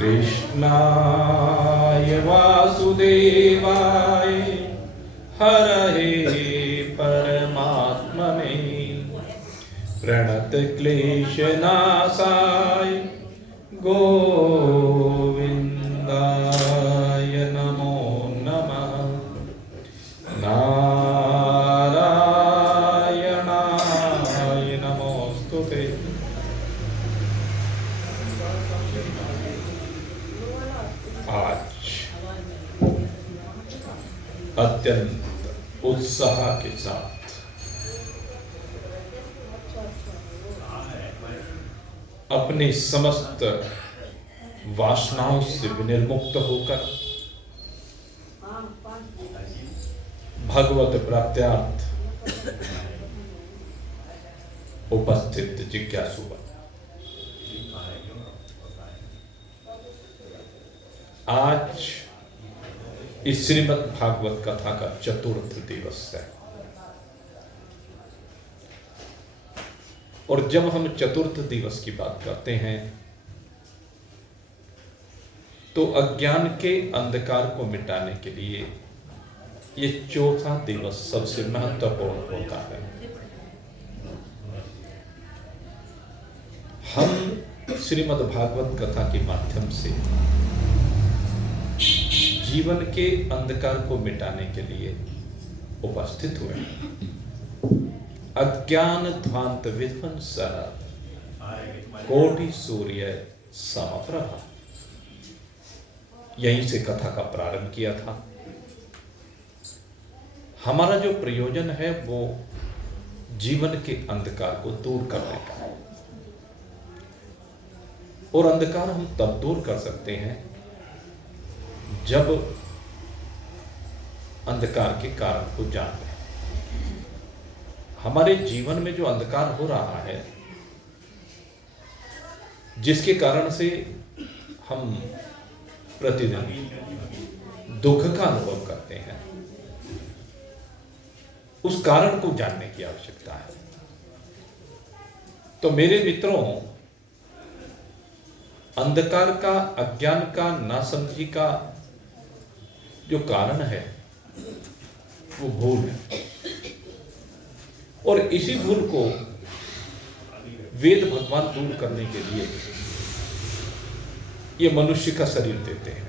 कृष्णाय वासुदेवाय हरये परमात्मने प्रणतक्लेशनाशाय गोविन्दाय नमो नमः। नारायणाय नमोस्तुते। आज अत्यंत उत्साह के साथ अपनी समस्त वासनाओं से विनिर्मुक्त होकर भगवत प्राप्त्यार्थ उपस्थित जिज्ञासुवन, आज इस श्रीमद् भागवत कथा का चतुर्थ दिवस है। और जब हम चतुर्थ दिवस की बात करते हैं तो अज्ञान के अंधकार को मिटाने के लिए ये चौथा दिवस सबसे महत्वपूर्ण होता है। हम श्रीमद् भागवत कथा के माध्यम से जीवन के अंधकार को मिटाने के लिए उपस्थित हुए। अज्ञान ध्वांत विध्वंसः कोटि सूर्य समप्रभा, यहीं से कथा का प्रारंभ किया था। हमारा जो प्रयोजन है वो जीवन के अंधकार को दूर करने का है। और अंधकार हम तब दूर कर सकते हैं जब अंधकार के कारण को जान लें। हमारे जीवन में जो अंधकार हो रहा है, जिसके कारण से हम प्रतिदिन दुख का अनुभव करते हैं, उस कारण को जानने की आवश्यकता है। तो मेरे मित्रों, अंधकार का, अज्ञान का, नासमझी का जो कारण है वो भूल है। और इसी भूल को वेद भगवान दूर करने के लिए ये मनुष्य का शरीर देते हैं।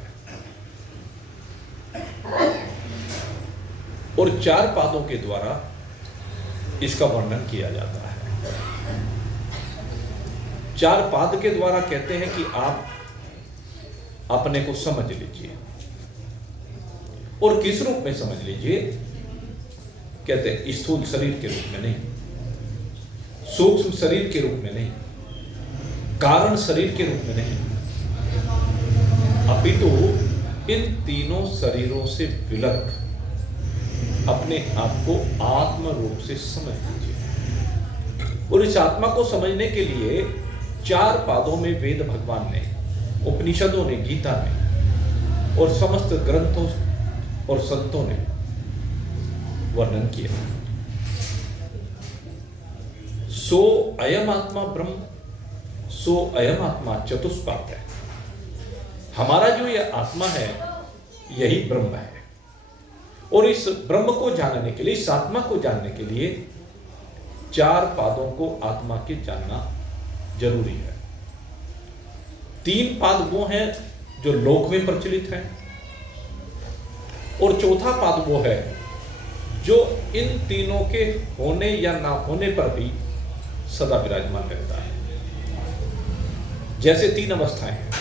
और 4 पादों के द्वारा इसका वर्णन किया जाता है। 4 पाद के द्वारा कहते हैं कि आप अपने को समझ लीजिए। और किस रूप में समझ लीजिए? कहते हैं स्थूल शरीर के रूप में नहीं, सूक्ष्म शरीर के रूप में नहीं, कारण शरीर के रूप में नहीं, अपितु इन तीनों शरीरों से विलग अपने आप को आत्म रूप से समझ लीजिए। और इस आत्मा को समझने के लिए 4 पादों में वेद भगवान ने, उपनिषदों ने, गीता ने और समस्त ग्रंथों और संतों ने वर्णन किया। सो अयम आत्मा ब्रह्म, सो अयम आत्मा चतुष्पाद है। हमारा जो यह आत्मा है यही ब्रह्म है। और इस ब्रह्म को जानने के लिए, इस आत्मा को जानने के लिए 4 पादों को आत्मा के जानना जरूरी है। 3 पाद वो हैं जो लोक में प्रचलित हैं, और चौथा पाद वो है जो इन तीनों के होने या ना होने पर भी सदा विराजमान रहता है। जैसे 3 अवस्थाएं हैं।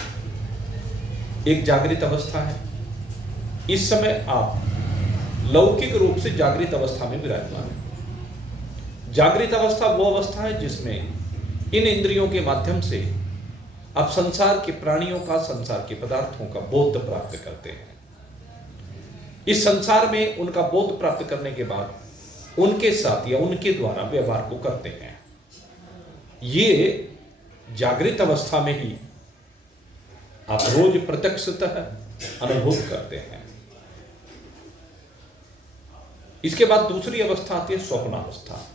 एक जागृत अवस्था है। इस समय आप लौकिक रूप से जागृत अवस्था में विराजमान हैं। जागृत अवस्था वो अवस्था है जिसमें इन इंद्रियों के माध्यम से आप संसार के प्राणियों का, संसार के पदार्थों का बोध प्राप्त करते हैं। इस संसार में उनका बोध प्राप्त करने के बाद उनके साथ या उनके द्वारा व्यवहार को करते हैं। ये जागृत अवस्था में ही आप रोज प्रत्यक्षतः अनुभव करते हैं। इसके बाद दूसरी अवस्था आती है स्वप्नावस्था।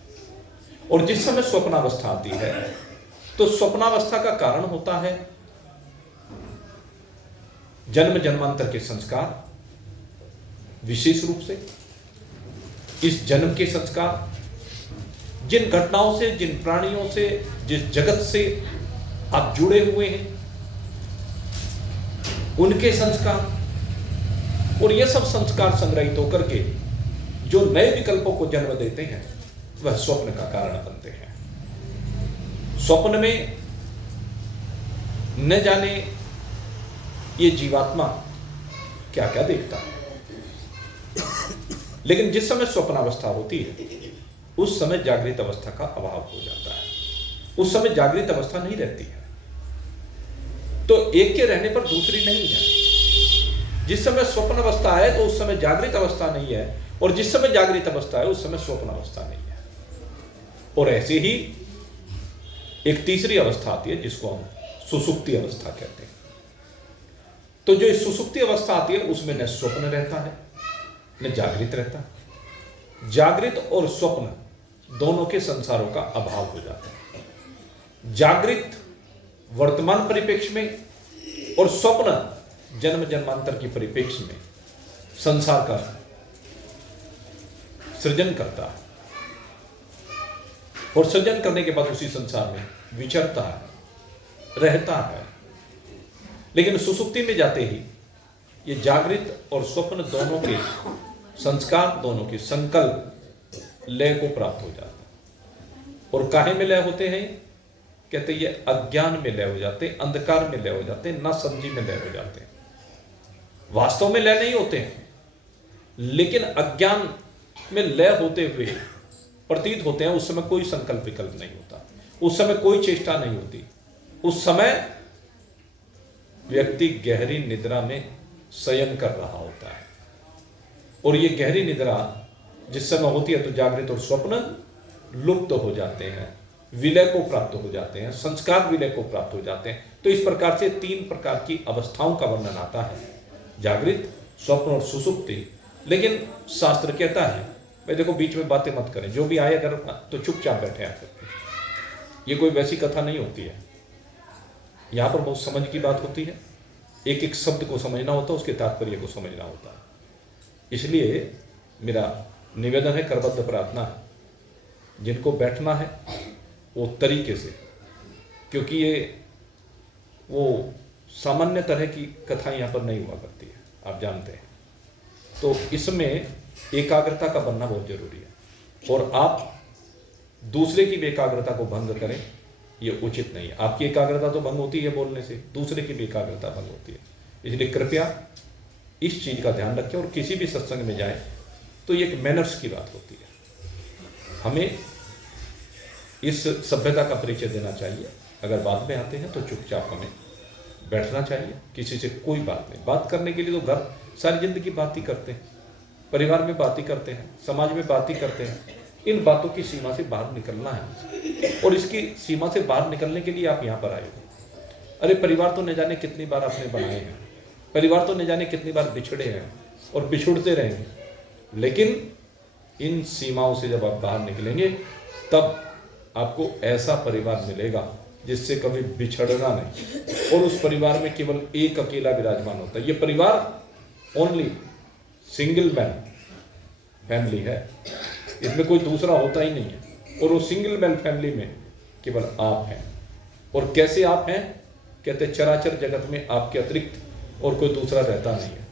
और जिस समय स्वप्नावस्था आती है तो स्वप्नावस्था का कारण होता है जन्म जन्मांतर के संस्कार, विशेष रूप से इस जन्म के संस्कार, जिन घटनाओं से, जिन प्राणियों से, जिस जगत से आप जुड़े हुए हैं, उनके संस्कार, और ये सब संस्कार संग्रहित होकर के जो नए विकल्पों को जन्म देते हैं, वह स्वप्न का कारण बनते हैं। स्वप्न में न जाने ये जीवात्मा क्या क्या देखता है, लेकिन जिस समय स्वप्नावस्था होती है उस समय जागृत अवस्था का अभाव हो जाता है, उस समय जागृत अवस्था नहीं रहती है। तो एक के रहने पर दूसरी नहीं है। जिस समय स्वप्न अवस्था है तो उस समय जागृत अवस्था नहीं है, और जिस समय जागृत अवस्था है उस समय स्वप्न अवस्था नहीं है। और ऐसे ही एक तीसरी अवस्था आती है जिसको हम सुसुप्ति अवस्था कहते हैं। तो जो इस सुसुप्ति अवस्था आती है उसमें न स्वप्न रहता है न जागृत रहता है। जागृत और स्वप्न दोनों के संसारों का अभाव हो जाता है। जागृत वर्तमान परिप्रेक्ष्य में और स्वप्न जन्म जन्मांतर की परिप्रेक्ष्य में संसार का सृजन करता है, और सृजन करने के बाद उसी संसार में विचरता है, रहता है। लेकिन सुसुप्ति में जाते ही ये जागृत और स्वप्न दोनों के संस्कार, दोनों के संकल्प लय को प्राप्त हो जाता है। और काहे में लय होते हैं? कहते ये अज्ञान में लय हो जाते, अंधकार में लय हो जाते, ना समझी में लय हो जाते हैं। वास्तव में लय नहीं होते हैं, लेकिन अज्ञान में लय होते हुए प्रतीत होते हैं। उस समय कोई संकल्प विकल्प नहीं होता, उस समय कोई चेष्टा नहीं होती। उस समय व्यक्ति गहरी निद्रा में शयन कर रहा होता है, और ये गहरी निद्रा जिस समय होती है तो जागृत और स्वप्न लुप्त हो जाते हैं, विलय को प्राप्त हो जाते हैं, संस्कार विलय को प्राप्त हो जाते हैं। तो इस प्रकार से 3 प्रकार की अवस्थाओं का वर्णन आता है, जागृत, स्वप्न और सुसुप्ति। लेकिन शास्त्र कहता है भाई देखो बीच में बातें मत करें, जो भी आए अगर तो चुपचाप बैठे आकर के। ये कोई वैसी कथा नहीं होती है, यहाँ पर बहुत समझ की बात होती है। एक एक शब्द को समझना होता है, उसके तात्पर्य को समझना होता है। इसलिए मेरा निवेदन है, करबद्ध प्रार्थना है, जिनको बैठना है वो तरीके से, क्योंकि ये वो सामान्य तरह की कथा यहाँ पर नहीं हुआ करती है, आप जानते हैं। तो इसमें एकाग्रता का बनना बहुत जरूरी है, और आप दूसरे की भी एकाग्रता को भंग करें ये उचित नहीं है। आपकी एकाग्रता तो भंग होती है बोलने से, दूसरे की भी एकाग्रता भंग होती है। इसलिए कृपया इस चीज़ का ध्यान रखें, और किसी भी सत्संग में जाए तो ये एक मैनर्स की बात होती है। हमें इस सभ्यता का परिचय देना चाहिए। अगर बात में आते हैं तो चुपचाप हमें बैठना चाहिए, किसी से कोई बात नहीं। बात करने के लिए तो घर सारी जिंदगी बात ही करते हैं, परिवार में बात ही करते हैं, समाज में बात ही करते हैं। इन बातों की सीमा से बाहर निकलना है, और इसकी सीमा से बाहर निकलने के लिए आप यहाँ पर आए हो। अरे परिवार तो न जाने कितनी बार आपने बनाए हैं, परिवार तो न जाने कितनी बार बिछड़े हैं और बिछुड़ते रहेंगे, लेकिन इन सीमाओं से जब आप बाहर निकलेंगे तब आपको ऐसा परिवार मिलेगा जिससे कभी बिछड़ना नहीं, और उस परिवार में केवल एक अकेला विराजमान होता है। ये परिवार ओनली सिंगल मैन फैमिली है, इसमें कोई दूसरा होता ही नहीं है। और वो सिंगल मैन फैमिली में केवल आप हैं। और कैसे आप हैं? कहते चराचर जगत में आपके अतिरिक्त और कोई दूसरा रहता नहीं है।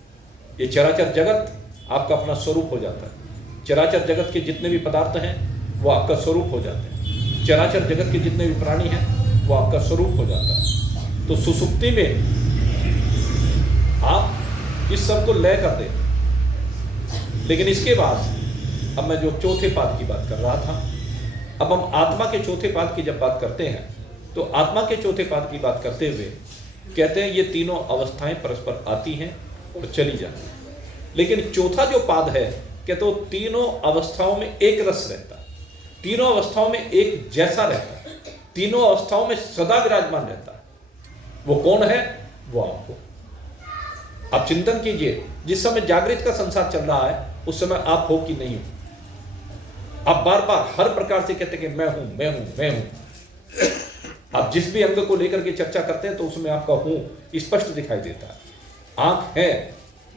ये चराचर जगत आपका अपना स्वरूप हो जाता है। चराचर जगत के जितने भी पदार्थ हैं वो आपका स्वरूप हो जाते हैं। चराचर जगत के जितने भी प्राणी हैं वो आपका स्वरूप हो जाता है। तो सुसुप्ति में आप इस सब को लय कर दें। लेकिन इसके बाद अब मैं जो चौथे पाद की बात कर रहा था, अब हम आत्मा के चौथे पाद की जब बात करते हैं तो आत्मा के चौथे पाद की बात करते हुए कहते हैं ये तीनों अवस्थाएं परस्पर आती हैं और चली जाती हैं। लेकिन चौथा जो पाद है कहते वो तीनों अवस्थाओं में एक रस रहता है, तीनों अवस्थाओं में एक जैसा रहता है, तीनों अवस्थाओं में सदा विराजमान रहता है। वो कौन है? वो आपको। आप चिंतन कीजिए, जिस समय जागृत का संसार चल रहा है उस समय आप हो कि नहीं हो। आप बार बार हर प्रकार से कहते हैं कि मैं हूं, मैं हूं, मैं हूं। आप जिस भी अंग को लेकर के चर्चा करते हैं तो उसमें आपका हूं स्पष्ट दिखाई देता है। आंख है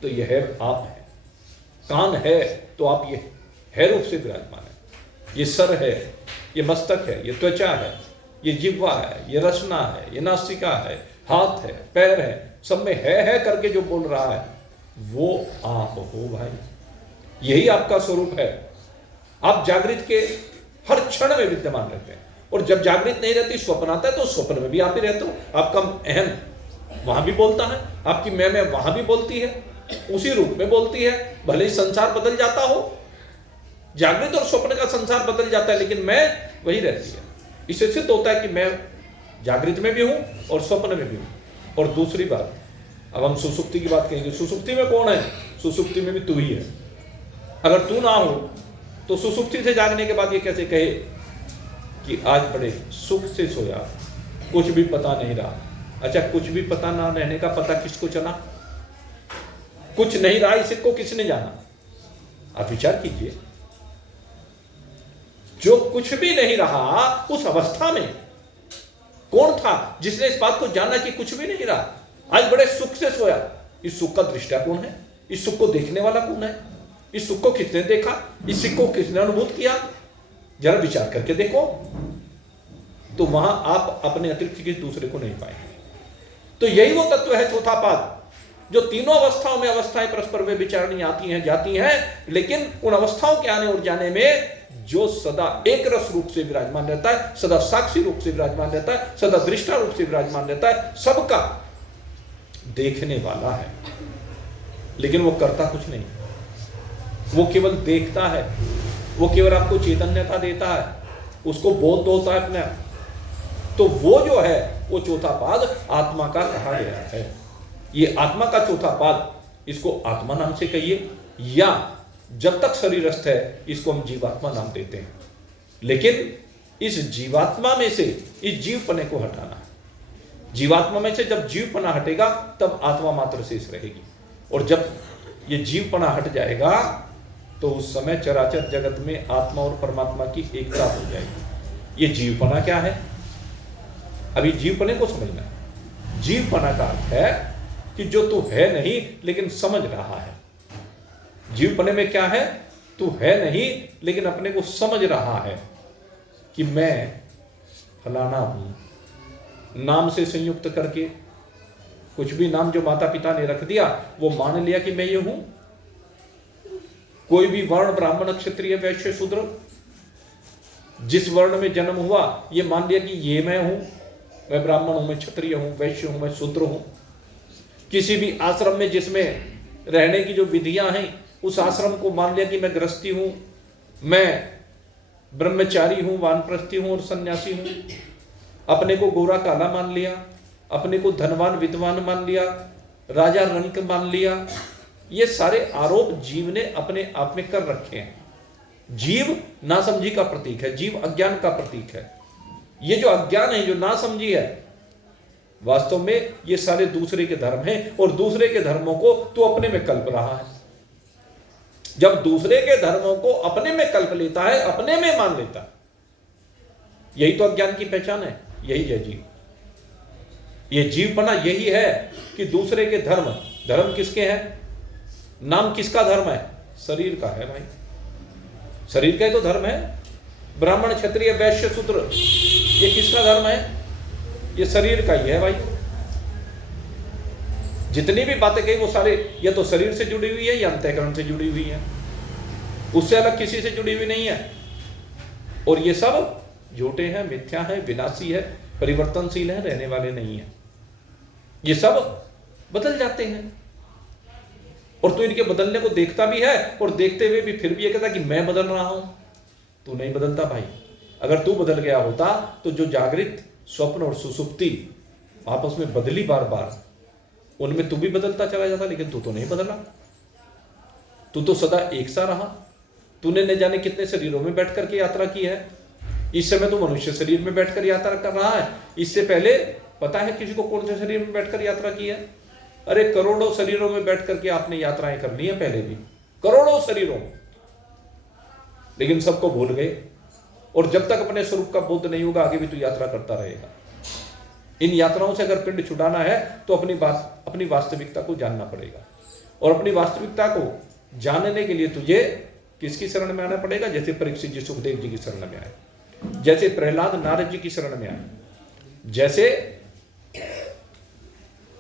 तो यह है आप है, कान है तो आप ये है रूप से विराजमान है, ये सर है, ये मस्तक है, ये त्वचा है, ये जिह्वा है, ये रसना है, ये नासिका है, हाथ है, पैर है, सब में है करके जो बोल रहा है वो आप हो भाई। यही आपका स्वरूप है। आप जागृत के हर क्षण में विद्यमान रहते हैं, और जब जागृत नहीं रहती स्वप्न आता है तो स्वप्न में भी आप ही रहते हो। आपका अहम वहां भी बोलता है, आपकी मैं वहां भी बोलती है, उसी रूप में बोलती है। भले ही संसार बदल जाता हो, जागृत और स्वप्न का संसार बदल जाता है, लेकिन मैं वही रहती है। इससे सिद्ध होता है कि मैं जागृत में भी हूं और स्वप्न में भी हूं। और दूसरी बात, अब हम सुसुप्ति की बात कहेंगे। सुसुप्ति में कौन है? सुसुप्ति में भी तू ही है। अगर तू ना हो तो सुसुप्ति से जागने के बाद ये कैसे कहे कि आज बड़े सुख से सोया, कुछ भी पता नहीं रहा। अच्छा, कुछ भी पता ना रहने का पता किसको चला? कुछ नहीं रहा इसको किसने जाना? आप विचार कीजिए। जो कुछ भी नहीं रहा उस अवस्था में कौन था जिसने इस बात को जाना कि कुछ भी नहीं रहा? आज बड़े सुख से सोया। इस सुख का दृष्टा कौन है? इस सुख को देखने वाला कौन है? इस सुख को किसने देखा? इस सुख को किसने अनुभूत किया? जरा विचार करके देखो। तो वहां आप अपने अतिरिक्त किसी दूसरे को नहीं पाएंगे। तो यही वो तत्व है चौथा पाद, जो तीनों अवस्थाओं में अवस्थाएं परस्पर वे विचारणी आती हैं जाती हैं, लेकिन उन अवस्थाओं के आने और जाने में जो सदा एक रस रूप से विराजमान रहता है, सदा साक्षी रूप से विराजमान रहता है, सदा दृष्टा रूप से विराजमान रहता है, सबका देखने वाला है। लेकिन वो करता कुछ नहीं, वो केवल देखता है, वो केवल आपको चैतन्यता देता है, उसको बोध होता है अपने आप। तो वो जो है वो चौथा पाद आत्मा का कहा गया है। ये आत्मा का चौथा पाद, इसको आत्मा नाम से कहिए, या जब तक शरीरस्थ है इसको हम जीवात्मा नाम देते हैं। लेकिन इस जीवात्मा में से इस जीवपने को हटाना है। जीवात्मा में से जब जीवपना हटेगा तब आत्मा मात्र शेष रहेगी, और जब ये जीवपना हट जाएगा तो उस समय चराचर जगत में आत्मा और परमात्मा की एकता हो जाएगी। ये जीवपना क्या है? अभी जीवपने को समझना है। जीवपना का अर्थ है कि जो तू है नहीं लेकिन समझ रहा है। जीवपने में क्या है? तू है नहीं लेकिन अपने को समझ रहा है कि मैं फलाना हूं। नाम से संयुक्त करके कुछ भी नाम जो माता पिता ने रख दिया वो मान लिया कि मैं ये हूं। कोई भी वर्ण, ब्राह्मण, क्षत्रिय, वैश्य, शूद्र, जिस वर्ण में जन्म हुआ ये मान लिया कि ये मैं हूं, मैं ब्राह्मण हूं, मैं क्षत्रिय हूं, वैश्य हूं, मैं शूद्र हूं। किसी भी आश्रम में जिसमें रहने की जो विधियां हैं उस आश्रम को मान लिया कि मैं गृहस्थी हूं, मैं ब्रह्मचारी हूं, वानप्रस्थी हूं और सन्यासी हूं। अपने को गोरा काला मान लिया, अपने को धनवान विद्वान मान लिया, राजा रंक मान लिया। ये सारे आरोप जीव ने अपने आप में कर रखे हैं। जीव नासमझी का प्रतीक है, जीव अज्ञान का प्रतीक है। ये जो अज्ञान है, जो नासमझी है, वास्तव में ये सारे दूसरे के धर्म हैं, और दूसरे के धर्मों को तो अपने में कल्प रहा है। जब दूसरे के धर्मों को अपने में कल्प लेता है, अपने में मान लेता है, यही तो अज्ञान की पहचान है। यही है जीव। ये जीवपना यही है कि दूसरे के धर्म, धर्म किसके हैं? नाम किसका धर्म है? शरीर का है भाई। शरीर का ही तो धर्म है। ब्राह्मण, क्षत्रिय, वैश्य, शूद्र, ये किसका धर्म है? ये शरीर का ही है भाई। जितनी भी बातें कही वो सारे या तो शरीर से जुड़ी हुई है या अंतःकरण से जुड़ी हुई है, उससे अलग किसी से जुड़ी हुई नहीं है। और ये सब झूठे हैं, मिथ्या है, विनाशी है, परिवर्तनशील है, रहने वाले नहीं है। ये सब बदल जाते हैं, और तू इनके बदलने को देखता भी है, और देखते हुए भी फिर भी ये कहता कि मैं बदल रहा हूं। तू नहीं बदलता भाई। अगर तू बदल गया होता तो जो जागृत, स्वप्न और सुसुप्ति आपस में बदली बार बार, उनमें तू भी बदलता चला जाता, लेकिन तू तो नहीं बदला। तू तो सदा एक सा रहा। तूने न जाने कितने शरीरों में बैठ करके यात्रा की है। इस समय तू मनुष्य शरीर में बैठकर यात्रा कर रहा है। इससे पहले पता है किसी को कौन से शरीर में बैठकर यात्रा की है? अरे करोड़ों शरीरों में बैठ करके आपने यात्राएं कर ली है पहले भी, करोड़ों शरीरों, लेकिन सबको भूल गए। और जब तक अपने स्वरूप का बोध नहीं होगा आगे भी तू यात्रा करता रहेगा। इन यात्राओं से अगर पिंड छुटाना है तो अपनी वास्तविकता को जानना पड़ेगा, और अपनी वास्तविकता को जानने के लिए तुझे किसकी शरण में आना पड़ेगा? जैसे परीक्षित जी सुखदेव जी की शरण में आए, जैसे प्रहलाद नारद जी की शरण में आए, जैसे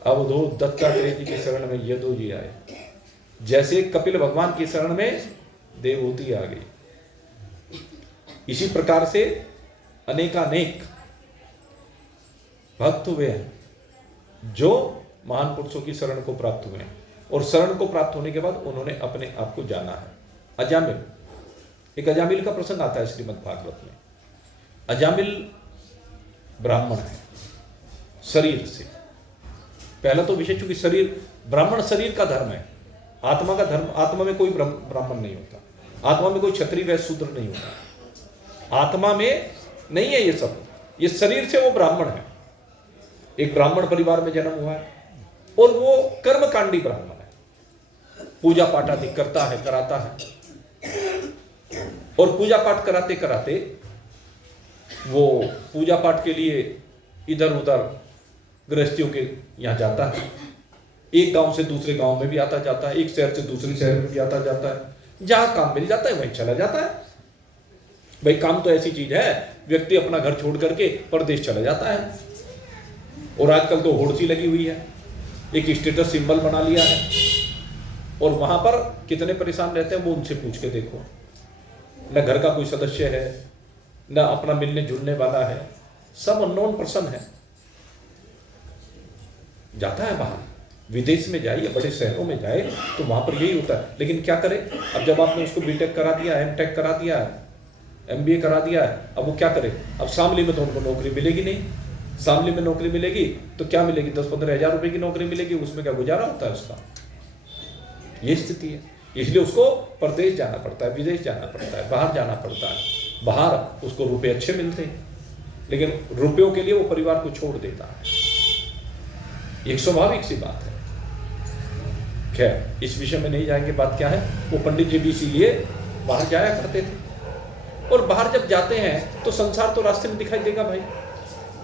अवधूत दत्तात्रेय जी की शरण में यदु जी आए, जैसे कपिल भगवान की शरण में देवहूति आ गई। इसी प्रकार से अनेकानेक भक्त हुए हैं जो महान पुरुषों की शरण को प्राप्त हुए हैं, और शरण को प्राप्त होने के बाद उन्होंने अपने आप को जाना है। अजामिल, एक अजामिल का प्रसंग आता है श्रीमद् भागवत में। अजामिल ब्राह्मण है शरीर से। पहला तो विषय, चूंकि शरीर ब्राह्मण शरीर का धर्म है, आत्मा का धर्म, आत्मा में कोई ब्राह्मण नहीं होता, आत्मा में कोई क्षत्रिय व शूद्र नहीं होता, आत्मा में नहीं है ये सब, ये शरीर से वो ब्राह्मण है। एक ब्राह्मण परिवार में जन्म हुआ है और वो कर्मकांडी ब्राह्मण है, पूजा पाठ आदि करता है, कराता है, और पूजा पाठ कराते कराते वो पूजा पाठ के लिए इधर उधर गृहस्थियों के यहाँ जाता है, एक गांव से दूसरे गांव में भी आता जाता है, एक शहर से दूसरे शहर में भी आता जाता है, जहां काम मिल जाता है वहीं चला जाता है। भाई काम तो ऐसी चीज है, व्यक्ति अपना घर छोड़ करके परदेश चला जाता है, और आजकल तो होड़सी लगी हुई है, एक स्टेटस सिंबल बना लिया है, और वहां पर कितने परेशान रहते हैं वो उनसे पूछ के देखो। न घर का कोई सदस्य है, न अपना मिलने जुलने वाला है, सब अननोन पर्सन है। जाता है बाहर, विदेश में जाए या बड़े शहरों में जाए तो वहां पर यही होता है। लेकिन क्या करे, अब जब आपने उसको बीटेक करा दिया, एमटेक करा दिया, एमबीए करा दिया है, अब वो क्या करे? अब शामली में तो उनको नौकरी मिलेगी नहीं, शामली में नौकरी मिलेगी तो क्या मिलेगी? 10-15 हज़ार रुपए की नौकरी मिलेगी, उसमें क्या गुजारा होता है उसका? ये स्थिति है। इसलिए उसको परदेश जाना पड़ता है, विदेश जाना पड़ता है, बाहर जाना पड़ता है। बाहर उसको रुपए अच्छे मिलते हैं, लेकिन रुपयों के लिए वो परिवार को छोड़ देता है। एक स्वाभाविक सी बात है। खैर, इस विषय में नहीं जाएंगे। बात क्या है, वो पंडित जी भी इसीलिए बाहर जाया करते थे, और बाहर जब जाते हैं तो संसार तो रास्ते में दिखाई देगा भाई।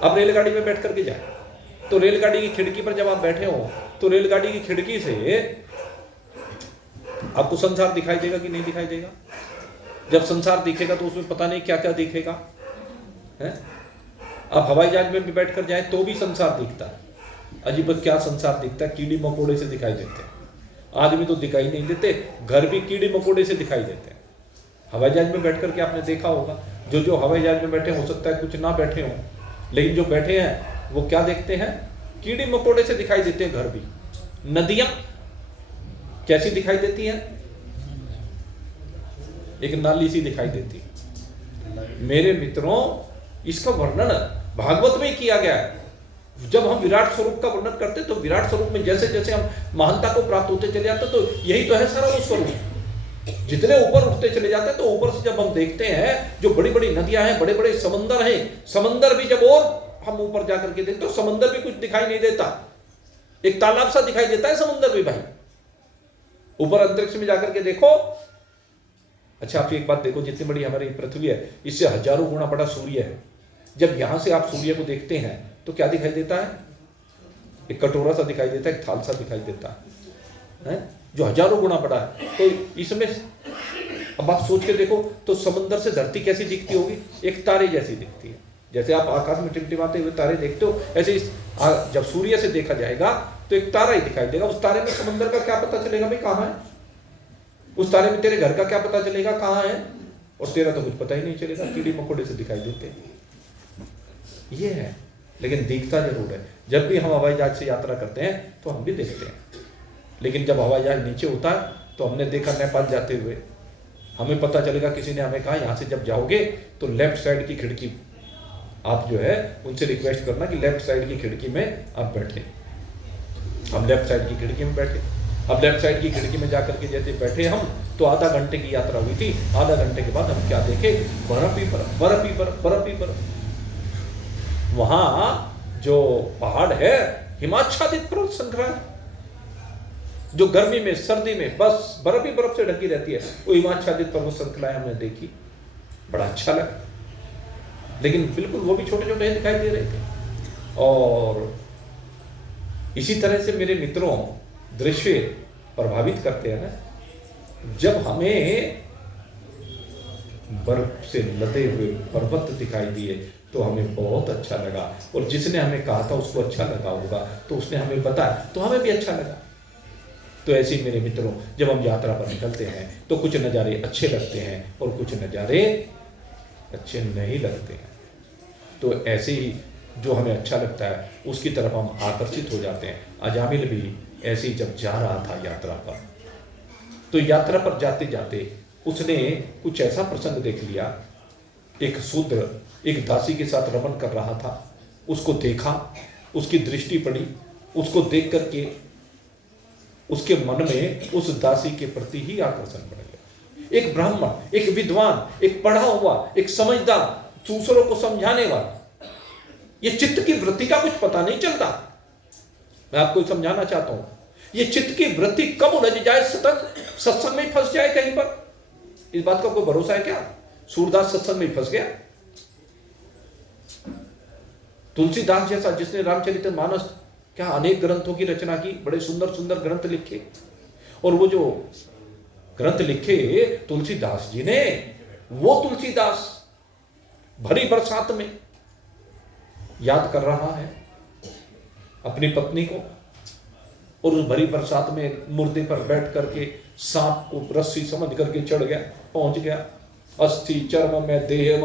आप रेलगाड़ी में बैठ करके जाए तो रेलगाड़ी की खिड़की पर जब आप बैठे हो तो रेलगाड़ी की खिड़की से आपको संसार दिखाई देगा कि नहीं दिखाई देगा? जब संसार दिखेगा तो उसमें पता नहीं क्या क्या दिखेगा है? आप हवाई जहाज में भी बैठ कर जाए तो भी संसार दिखता है। अजीब क्या संसार दिखता है, कीड़ी मकोड़े से दिखाई देते हैं। आदमी तो दिखाई नहीं देते, घर भी कीड़ी मकोड़े से दिखाई देते हैं। हवाई जहाज में बैठ करके आपने देखा होगा, जो हवाई जहाज में बैठे हो सकता है कुछ ना बैठे हो, लेकिन जो बैठे हैं वो क्या देखते हैं? कीड़ी मकोड़े से दिखाई देते हैं। घर भी, नदियां कैसी दिखाई देती हैं? एक नाली सी दिखाई देती है। मेरे मित्रों, इसका वर्णन भागवत में किया गया है। जब हम विराट स्वरूप का वर्णन करते तो विराट स्वरूप में जैसे जैसे हम महानता को प्राप्त होते चले जाते तो यही तो है सारा वो स्वरूप। जितने ऊपर उठते चले जाते तो ऊपर से जब हम देखते हैं जो बड़ी बड़ी नदियां हैं, बड़े बड़े समंदर हैं, समंदर भी जब और हम ऊपर जाकर के देखते तो समंदर भी कुछ दिखाई नहीं देता, एक तालाब सा दिखाई देता है समंदर भी भाई। ऊपर अंतरिक्ष में जाकर के देखो। अच्छा, आप एक बात देखो, जितनी बड़ी हमारी पृथ्वी है इससे हजारों गुना बड़ा सूर्य है। जब यहां से आप सूर्य को देखते हैं तो क्या दिखाई देता है? एक कटोरा सा दिखाई देता है, एक थाल सा दिखाई देता है जो हजारों गुना बड़ा है। तो इसमें अब आप सोच के देखो तो समंदर से धरती कैसी दिखती होगी? एक तारे जैसी दिखती है। जैसे आप आकाश में टिमटिमाते हुए तारे देखते हो, ऐसे जब सूर्य से देखा जाएगा तो एक तारा ही दिखाई देगा। उस तारे में समंदर का क्या पता चलेगा भाई कहाँ है? उस तारे में तेरे घर का क्या पता चलेगा कहाँ है? और तेरा तो कुछ पता ही नहीं चलेगा, कीड़े मकोड़े से दिखाई देते हैं। ये है, लेकिन दिखता जरूर है। जब भी हम हवाई जहाज से यात्रा करते हैं तो हम भी देखते हैं, लेकिन जब हवाई जहाज नीचे होता है तो हमने देखा नेपाल जाते हुए, हमें पता चलेगा, किसी ने हमें कहा यहाँ से जब जाओगे तो लेफ्ट साइड की खिड़की, आप जो है उनसे रिक्वेस्ट करना कि लेफ्ट साइड की खिड़की में आप बैठे। हम लेफ्ट साइड की खिड़की में बैठे। अब लेफ्ट साइड की खिड़की में जाकर के जैसे बैठे हम, तो आधा घंटे की यात्रा हुई थी। आधा घंटे के बाद हम क्या देखे? बर्फ ही बर्फ, बर्फ ही बर्फ, बर्फ ही बर्फ। वहां जो पहाड़ है हिमाच्छादित पर्वत श्रृंखला, जो गर्मी में सर्दी में बस बर्फ ही बर्फ से ढकी रहती है, वो हिमाच्छादित पर्वत श्रृंखलाएं हमने देखी। बड़ा अच्छा लगा, लेकिन बिल्कुल वो भी छोटे छोटे दिखाई दे रहे थे। और इसी तरह से मेरे मित्रों, दृश्य प्रभावित करते हैं ना। जब हमें बर्फ से लदे हुए पर्वत दिखाई दिए तो हमें बहुत अच्छा लगा, और जिसने हमें कहा था उसको अच्छा लगा होगा, तो उसने हमें बताया तो हमें भी अच्छा लगा। तो ऐसे ही मेरे मित्रों, जब हम यात्रा पर निकलते हैं तो कुछ नज़ारे अच्छे लगते हैं और कुछ नज़ारे अच्छे नहीं लगते हैं। तो ऐसे ही जो हमें अच्छा लगता है उसकी तरफ हम आकर्षित हो जाते हैं। अजामिल भी ऐसे ही जब जा रहा था यात्रा पर, तो यात्रा पर जाते जाते उसने कुछ ऐसा प्रसंग देख लिया। एक शूद्र एक दासी के साथ रमन कर रहा था, उसको देखा, उसकी दृष्टि पड़ी, उसको देख करके उसके मन में उस दासी के प्रति ही आकर्षण बढ़ गया। एक ब्राह्मण, एक विद्वान, एक पढ़ा हुआ, एक समझदार, दूसरों को समझाने वाला, ये चित्त की वृत्ति का कुछ पता नहीं चलता। मैं आपको समझाना चाहता हूं, ये चित्त की वृत्ति कब उलझ जाए, सत्संग में फंस जाए कहीं पर, इस बात का कोई भरोसा है क्या? सूरदास सत्संग में फंस गया। तुलसीदास जैसा जिसने रामचरितमानस क्या अनेक ग्रंथों की रचना की, बड़े सुंदर सुंदर ग्रंथ लिखे, और वो जो ग्रंथ लिखे तुलसीदास जी ने, वो तुलसीदास भरी बरसात में याद कर रहा है अपनी पत्नी को, और उस भरी बरसात में मुर्दे पर बैठ करके सांप को रस्सी समझ करके चढ़ गया, पहुंच गया। अस्थि चर्म में देह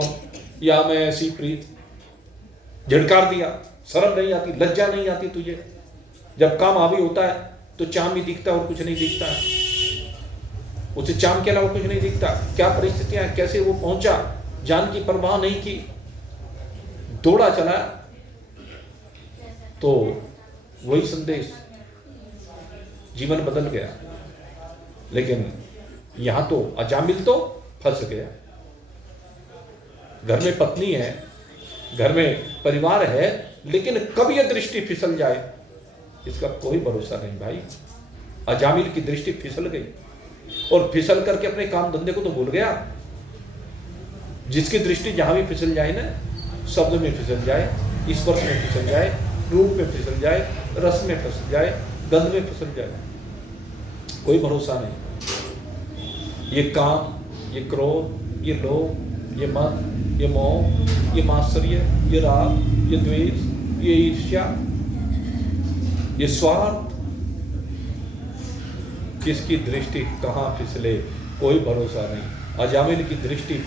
या मैं ऐसी प्रीत, झिड़कार दिया। शर्म नहीं आती, लज्जा नहीं आती तुझे? जब काम हावी होता है तो चाम ही दिखता है और कुछ नहीं दिखता है, उसे चाम के अलावा कुछ नहीं दिखता। क्या परिस्थितियां, कैसे वो पहुंचा, जान की परवाह नहीं की, दौड़ा चला। तो वही संदेश, जीवन बदल गया। लेकिन यहां तो अजामिल तो फंस गया। घर में पत्नी है, घर में परिवार है, लेकिन कब यह दृष्टि फिसल जाए इसका कोई भरोसा नहीं भाई। अजामिल की दृष्टि फिसल गई, और फिसल करके अपने काम धंधे को तो भूल गया। जिसकी दृष्टि जहां भी फिसल जाए ना, शब्द में फिसल जाए, स्पर्श में फिसल जाए, रूप में फिसल जाए, रस में फिसल जाए, गंध में फिसल जाए, कोई भरोसा नहीं। ये काम, ये क्रोध, ये लोभ, ये मद, ये मोह, ये मात्सर्य, ये राग, ये द्वेष, ये ईर्ष्या, ये स्वार्थ, किसकी दृष्टि कहाँ फिसले कोई भरोसा नहीं। अजामिल की दृष्टि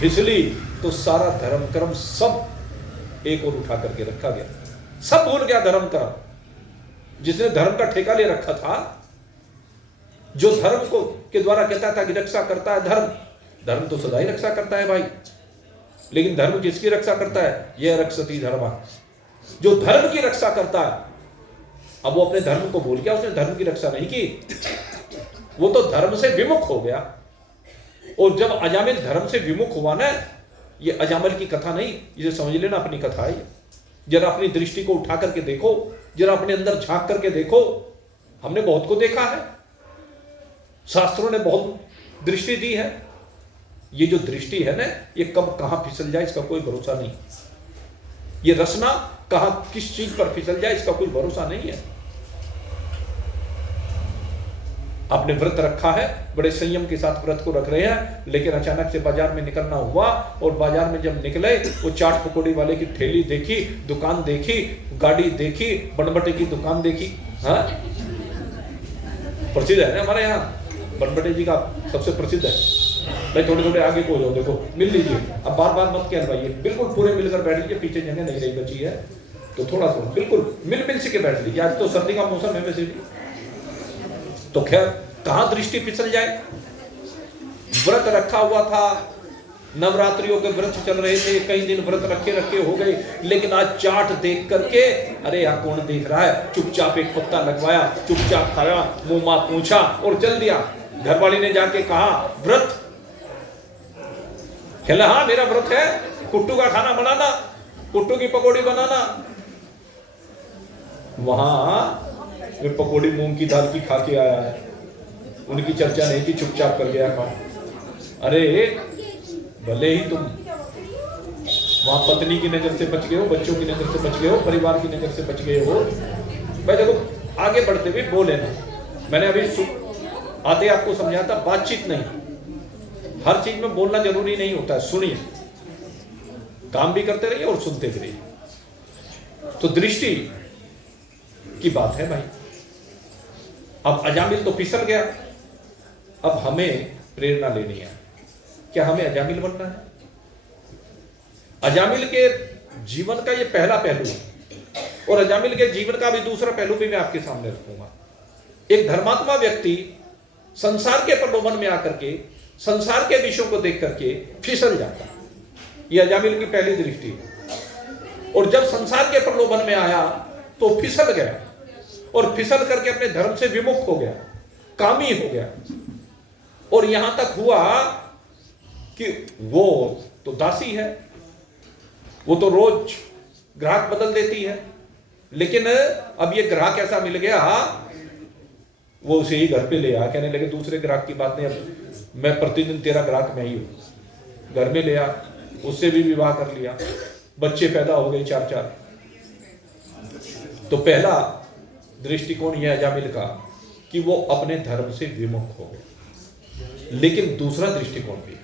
फिसली तो सारा धर्म कर्म सब एक और उठा करके रखा गया, सब भूल गया धर्म कर्म। जिसने धर्म का ठेका ले रखा था, जो धर्म को के द्वारा कहता था कि रक्षा करता है धर्म, धर्म तो सदा ही रक्षा करता है भाई। लेकिन धर्म किसकी रक्षा करता है? यह रक्षति धर्म, जो धर्म की रक्षा करता है। अब वो अपने धर्म को भूल गया, उसने धर्म की रक्षा नहीं की, वो तो धर्म से विमुख हो गया। और जब अजामिल धर्म से विमुख हुआ ना, ये अजामिल की कथा नहीं, इसे समझ लेना अपनी कथा है। जरा अपनी दृष्टि को उठा करके देखो, जरा अपने अंदर झांक करके देखो। हमने बहुत को देखा है, शास्त्रों ने बहुत दृष्टि दी है। ये जो दृष्टि है ना, ये कब कहां फिसल जाए इसका कोई भरोसा नहीं। ये रचना कहां किस चीज पर फिसल जाए इसका कोई भरोसा नहीं है। आपने व्रत रखा है, बड़े संयम के साथ व्रत को रख रहे हैं, लेकिन अचानक से बाजार में निकलना हुआ, और बाजार में जब निकले वो चाट पकौड़ी वाले की ठेली देखी, दुकान देखी, गाड़ी देखी, बनबटे की दुकान देखी। हाँ, प्रसिद्ध है ना हमारे यहाँ, बनबटे जी का सबसे प्रसिद्ध है भाई। थोड़े थोड़े आगे को जाओ, देखो मिल लीजिए, अब बार बार मत कहलवाइए, बिल्कुल पूरे मिलकर बैठ लीजिए, पीछे जगह नहीं रही बची है तो थोड़ा थोड़ा बिल्कुल मिल से के बैठ लीजिए। आज तो सर्दी का मौसम है वैसे भी। तो खैर, कहां दृष्टि फिसल जाए। व्रत रखा हुआ था, नवरात्रियों के व्रत चल रहे थे, कई दिन व्रत रखे रखे हो गए, लेकिन आज चाट देख करके, अरे यहाँ कौन देख रहा है, चुपचाप एक पत्ता लगवाया, चुपचाप खाया, मुंह मां पूछा और चल दिया। घरवाली ने जाके कहा व्रत, कहला हाँ मेरा व्रत है, कुट्टू का खाना बनाना, कुट्टू की पकौड़ी बनाना। वहां वे पकौड़ी मूंग की दाल की खा के आया है, उनकी चर्चा नहीं की, चुपचाप कर गया काम। अरे भले ही तुम वहां पत्नी की नजर से बच गए हो, बच्चों की नजर से बच गए हो, परिवार की नजर से बच गए हो। भाई देखो आगे बढ़ते हुए बोले ना, मैंने अभी आते आपको समझाया था, बातचीत नहीं, हर चीज में बोलना जरूरी नहीं होता है, सुनिए, काम भी करते रहिए और सुनते भी रहिए। तो दृष्टि की बात है भाई। अब अजामिल तो फिसल गया, अब हमें प्रेरणा लेनी है। क्या हमें अजामिल बनना है? अजामिल के जीवन का ये पहला पहलू है, और अजामिल के जीवन का भी दूसरा पहलू भी मैं आपके सामने रखूंगा। एक धर्मात्मा व्यक्ति संसार के प्रलोभन में आकर के, संसार के विषयों को देख करके फिसल जाता है, यह अजामिल की पहली दृष्टि है। और जब संसार के प्रलोभन में आया तो फिसल गया, और फिसल करके अपने धर्म से विमुख हो गया, कामी हो गया, और यहां तक हुआ कि वो तो दासी है, वो तो रोज ग्राहक बदल देती है, लेकिन अब ये ग्राहक ऐसा मिल गया, वो उसे ही घर पे ले आया, कहने लगे दूसरे ग्राहक की बात नहीं, अब मैं प्रतिदिन तेरा ग्राहक मैं ही हूं। घर में ले आ, उससे भी विवाह कर लिया, बच्चे पैदा हो गए 4-4। तो पहला दृष्टिकोण यह अजामिल का कि वो अपने धर्म से विमुख हो गए। लेकिन दूसरा दृष्टिकोण भी,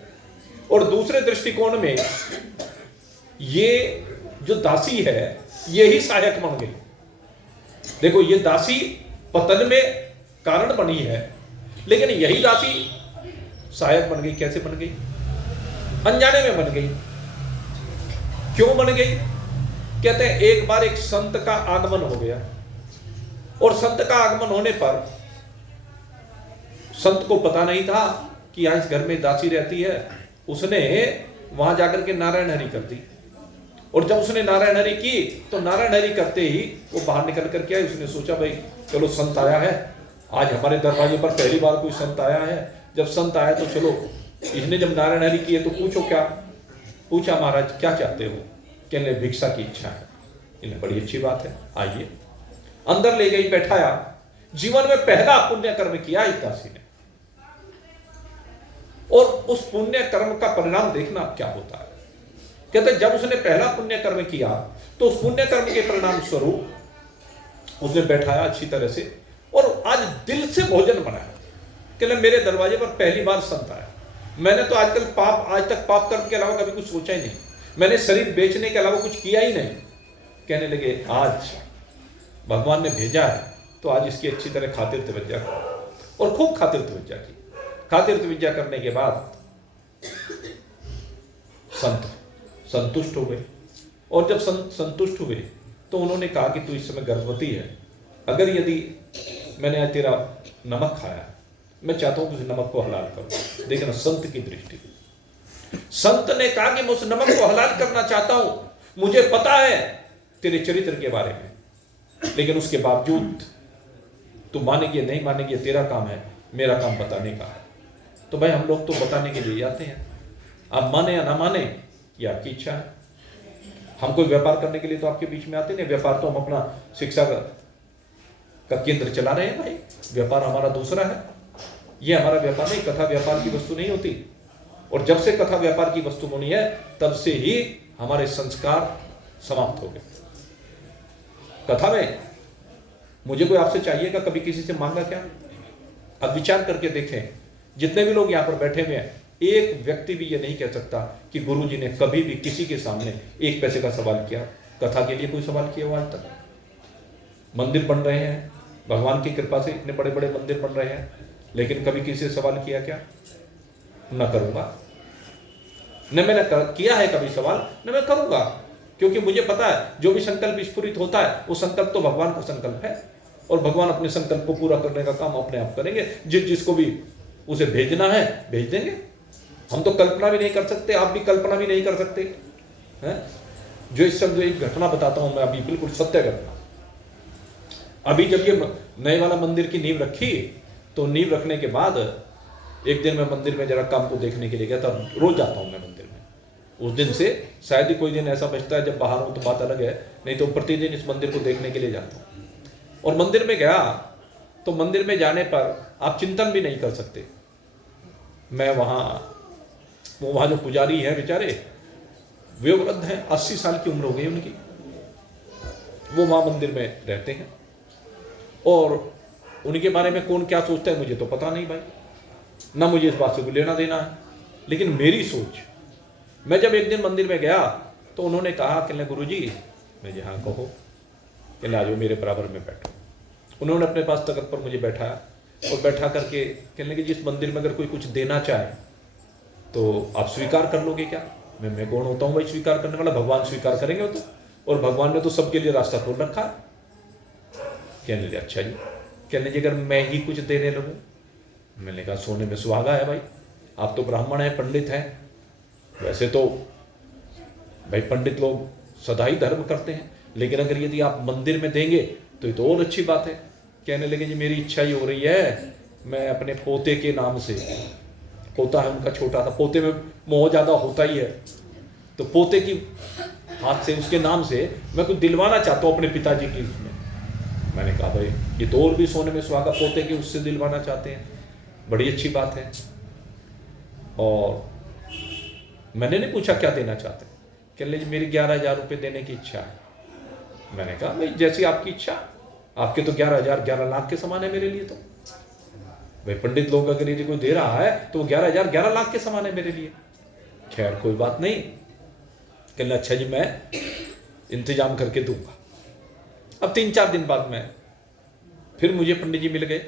और दूसरे दृष्टिकोण में ये जो दासी है ये ही सहायक बन गई। देखो ये दासी पतन में कारण बनी है, लेकिन यही दासी सहायक बन गई। कैसे बन गई? अनजाने में बन गई। क्यों बन गई? कहते हैं एक बार एक संत का आगमन हो गया, और संत का आगमन होने पर संत को पता नहीं था कि यहां इस घर में दासी रहती है। उसने वहां जाकर के नारायण हरि कर दी, और जब उसने नारायण हरि की तो नारायण हरि करते ही वो बाहर निकल करके आई। उसने सोचा भाई चलो संत आया है, आज हमारे दरवाजे पर पहली बार कोई संत आया है, जब संत आया तो चलो, इसने जब नारायण हरि किए तो पूछो क्या पूछा, महाराज क्या चाहते हो? कहने भिक्षा की इच्छा है। इन्हें बड़ी अच्छी बात है, आइए। अंदर ले गई, बैठाया। जीवन में पहला पुण्य कर्म किया इस दासी ने, और उस पुण्य कर्म का परिणाम देखना क्या होता है। कहते जब उसने पहला पुण्य कर्म किया तो उस पुण्य कर्म के परिणाम स्वरूप उसने बैठाया अच्छी तरह से, और आज दिल से भोजन बनाया। कहते मेरे दरवाजे पर पहली बार संत आया। मैंने तो आज तक पाप कर्म के अलावा कभी कुछ सोचा ही नहीं, मैंने शरीर बेचने के अलावा कुछ किया ही नहीं। कहने लगे आज भगवान ने भेजा है तो आज इसकी अच्छी तरह खातिर तवज्जा करो, और खूब खातिर तवज्जा की। खातिर तवज्जा करने के बाद संत संतुष्ट हो गए, और जब संत संतुष्ट हुए तो उन्होंने कहा कि तू इस समय गर्भवती है, अगर यदि मैंने आज तेरा नमक खाया, मैं चाहता हूं कि उस नमक को हलाल करो। देखना संत की दृष्टि। संत ने कहा कि मैं उस नमक को हलाल करना चाहता हूं, मुझे पता है तेरे चरित्र के बारे में, लेकिन उसके बावजूद तू मानेगी नहीं मानेगी तेरा काम है, मेरा काम बताने का है। तो भाई हम लोग तो बताने के लिए जाते हैं, आप माने या ना माने ये आपकी इच्छा है। हम कोई व्यापार करने के लिए तो आपके बीच में आते नहीं। व्यापार तो हम अपना शिक्षा का केंद्र चला रहे हैं भाई, व्यापार हमारा दूसरा है। ये हमारा व्यापार नहीं, कथा व्यापार की वस्तु नहीं होती। और जब से कथा व्यापार की वस्तु बनी है तब से ही हमारे संस्कार समाप्त हो गए। कथा में मुझे कोई आपसे चाहिएगा, कभी किसी से मांगा क्या? अब विचार करके देखें, जितने भी लोग यहाँ पर बैठे हुए हैं, एक व्यक्ति भी ये नहीं कह सकता कि गुरुजी ने कभी भी किसी के सामने 1 पैसे का सवाल किया। कथा के लिए कोई सवाल किया हुआ आज तक? मंदिर बन रहे हैं, भगवान की कृपा से इतने बड़े बड़े मंदिर बन रहे हैं, लेकिन कभी किसी से सवाल किया क्या? न करूंगा। न मैंने किया है कभी सवाल, न मैं करूंगा, क्योंकि मुझे पता है जो भी संकल्प स्फुरित होता है वो संकल्प तो भगवान का संकल्प है, और भगवान अपने संकल्प को पूरा करने का काम अपने आप करेंगे। जिसको भी उसे भेजना है भेज देंगे। हम तो कल्पना भी नहीं कर सकते, आप भी कल्पना भी नहीं कर सकते हैं। जो इस समय एक घटना बताता हूं मैं, अभी बिल्कुल सत्य घटना। अभी जब ये नए वाला मंदिर की नींव रखी तो नींव रखने के बाद एक दिन मैं मंदिर में जरा काम को देखने के लिए गया था। रोज जाता हूं मैं मंदिर में, उस दिन से शायद ही कोई दिन ऐसा बचता है जब बाहर हूं तो बात अलग है, नहीं तो प्रतिदिन इस मंदिर को देखने के लिए जाता हूं। और मंदिर में गया तो मंदिर में जाने पर आप चिंतन भी नहीं कर सकते। मैं वहाँ जो पुजारी हैं बेचारे, वे वृद्ध हैं, 80 साल की उम्र हो गई उनकी। वो वहां मंदिर में रहते हैं और उनके बारे में कौन क्या सोचता है मुझे तो पता नहीं भाई, ना मुझे इस बात से कोई लेना देना है। लेकिन मेरी सोच, मैं जब एक दिन मंदिर में गया तो उन्होंने कहा कि गुरुजी, मैं जी हाँ कहो, कि आ जाओ मेरे बराबर में बैठो। उन्होंने अपने पास तख्त पर मुझे बैठाया और बैठा करके कहने लगे जिस मंदिर में अगर कोई कुछ देना चाहे तो आप स्वीकार कर लोगे क्या? मैं कौन होता हूँ भाई स्वीकार करने वाला? भगवान स्वीकार करेंगे वो तो, और भगवान ने तो सबके लिए रास्ता खोल रखा है। कहने लगे अच्छा जी। कहने लगे अगर मैं ही कुछ देने लगूं? मैंने कहा सोने में सुहागा है भाई, आप तो ब्राह्मण हैं, पंडित हैं। वैसे तो भाई पंडित लोग सदा ही धर्म करते हैं, लेकिन अगर यदि आप मंदिर में देंगे तो ये तो और अच्छी बात है। कहने लगे जी मेरी इच्छा ही हो रही है, मैं अपने पोते के नाम से, पोता है उनका छोटा था, पोते में मोह ज़्यादा होता ही है, तो पोते की हाथ से उसके नाम से मैं कुछ दिलवाना चाहता हूँ अपने पिताजी की उसमें। मैंने कहा भाई ये तो और भी सोने में सुहागा, पोते की उससे दिलवाना चाहते हैं, बड़ी अच्छी बात है। और मैंने नहीं पूछा क्या देना चाहते, कह लीजिए मेरी 11,000 रुपये देने की इच्छा है। मैंने कहा भाई जैसी आपकी इच्छा, आपके तो 11,000 11 लाख के समान है मेरे लिए। तो भाई पंडित लोग अगर यदि कोई दे रहा है तो 11,000 11 लाख के समान है मेरे लिए। खैर कोई बात नहीं, कहना अच्छा जी मैं इंतजाम करके दूंगा। अब 3-4 दिन बाद में फिर मुझे पंडित जी मिल गए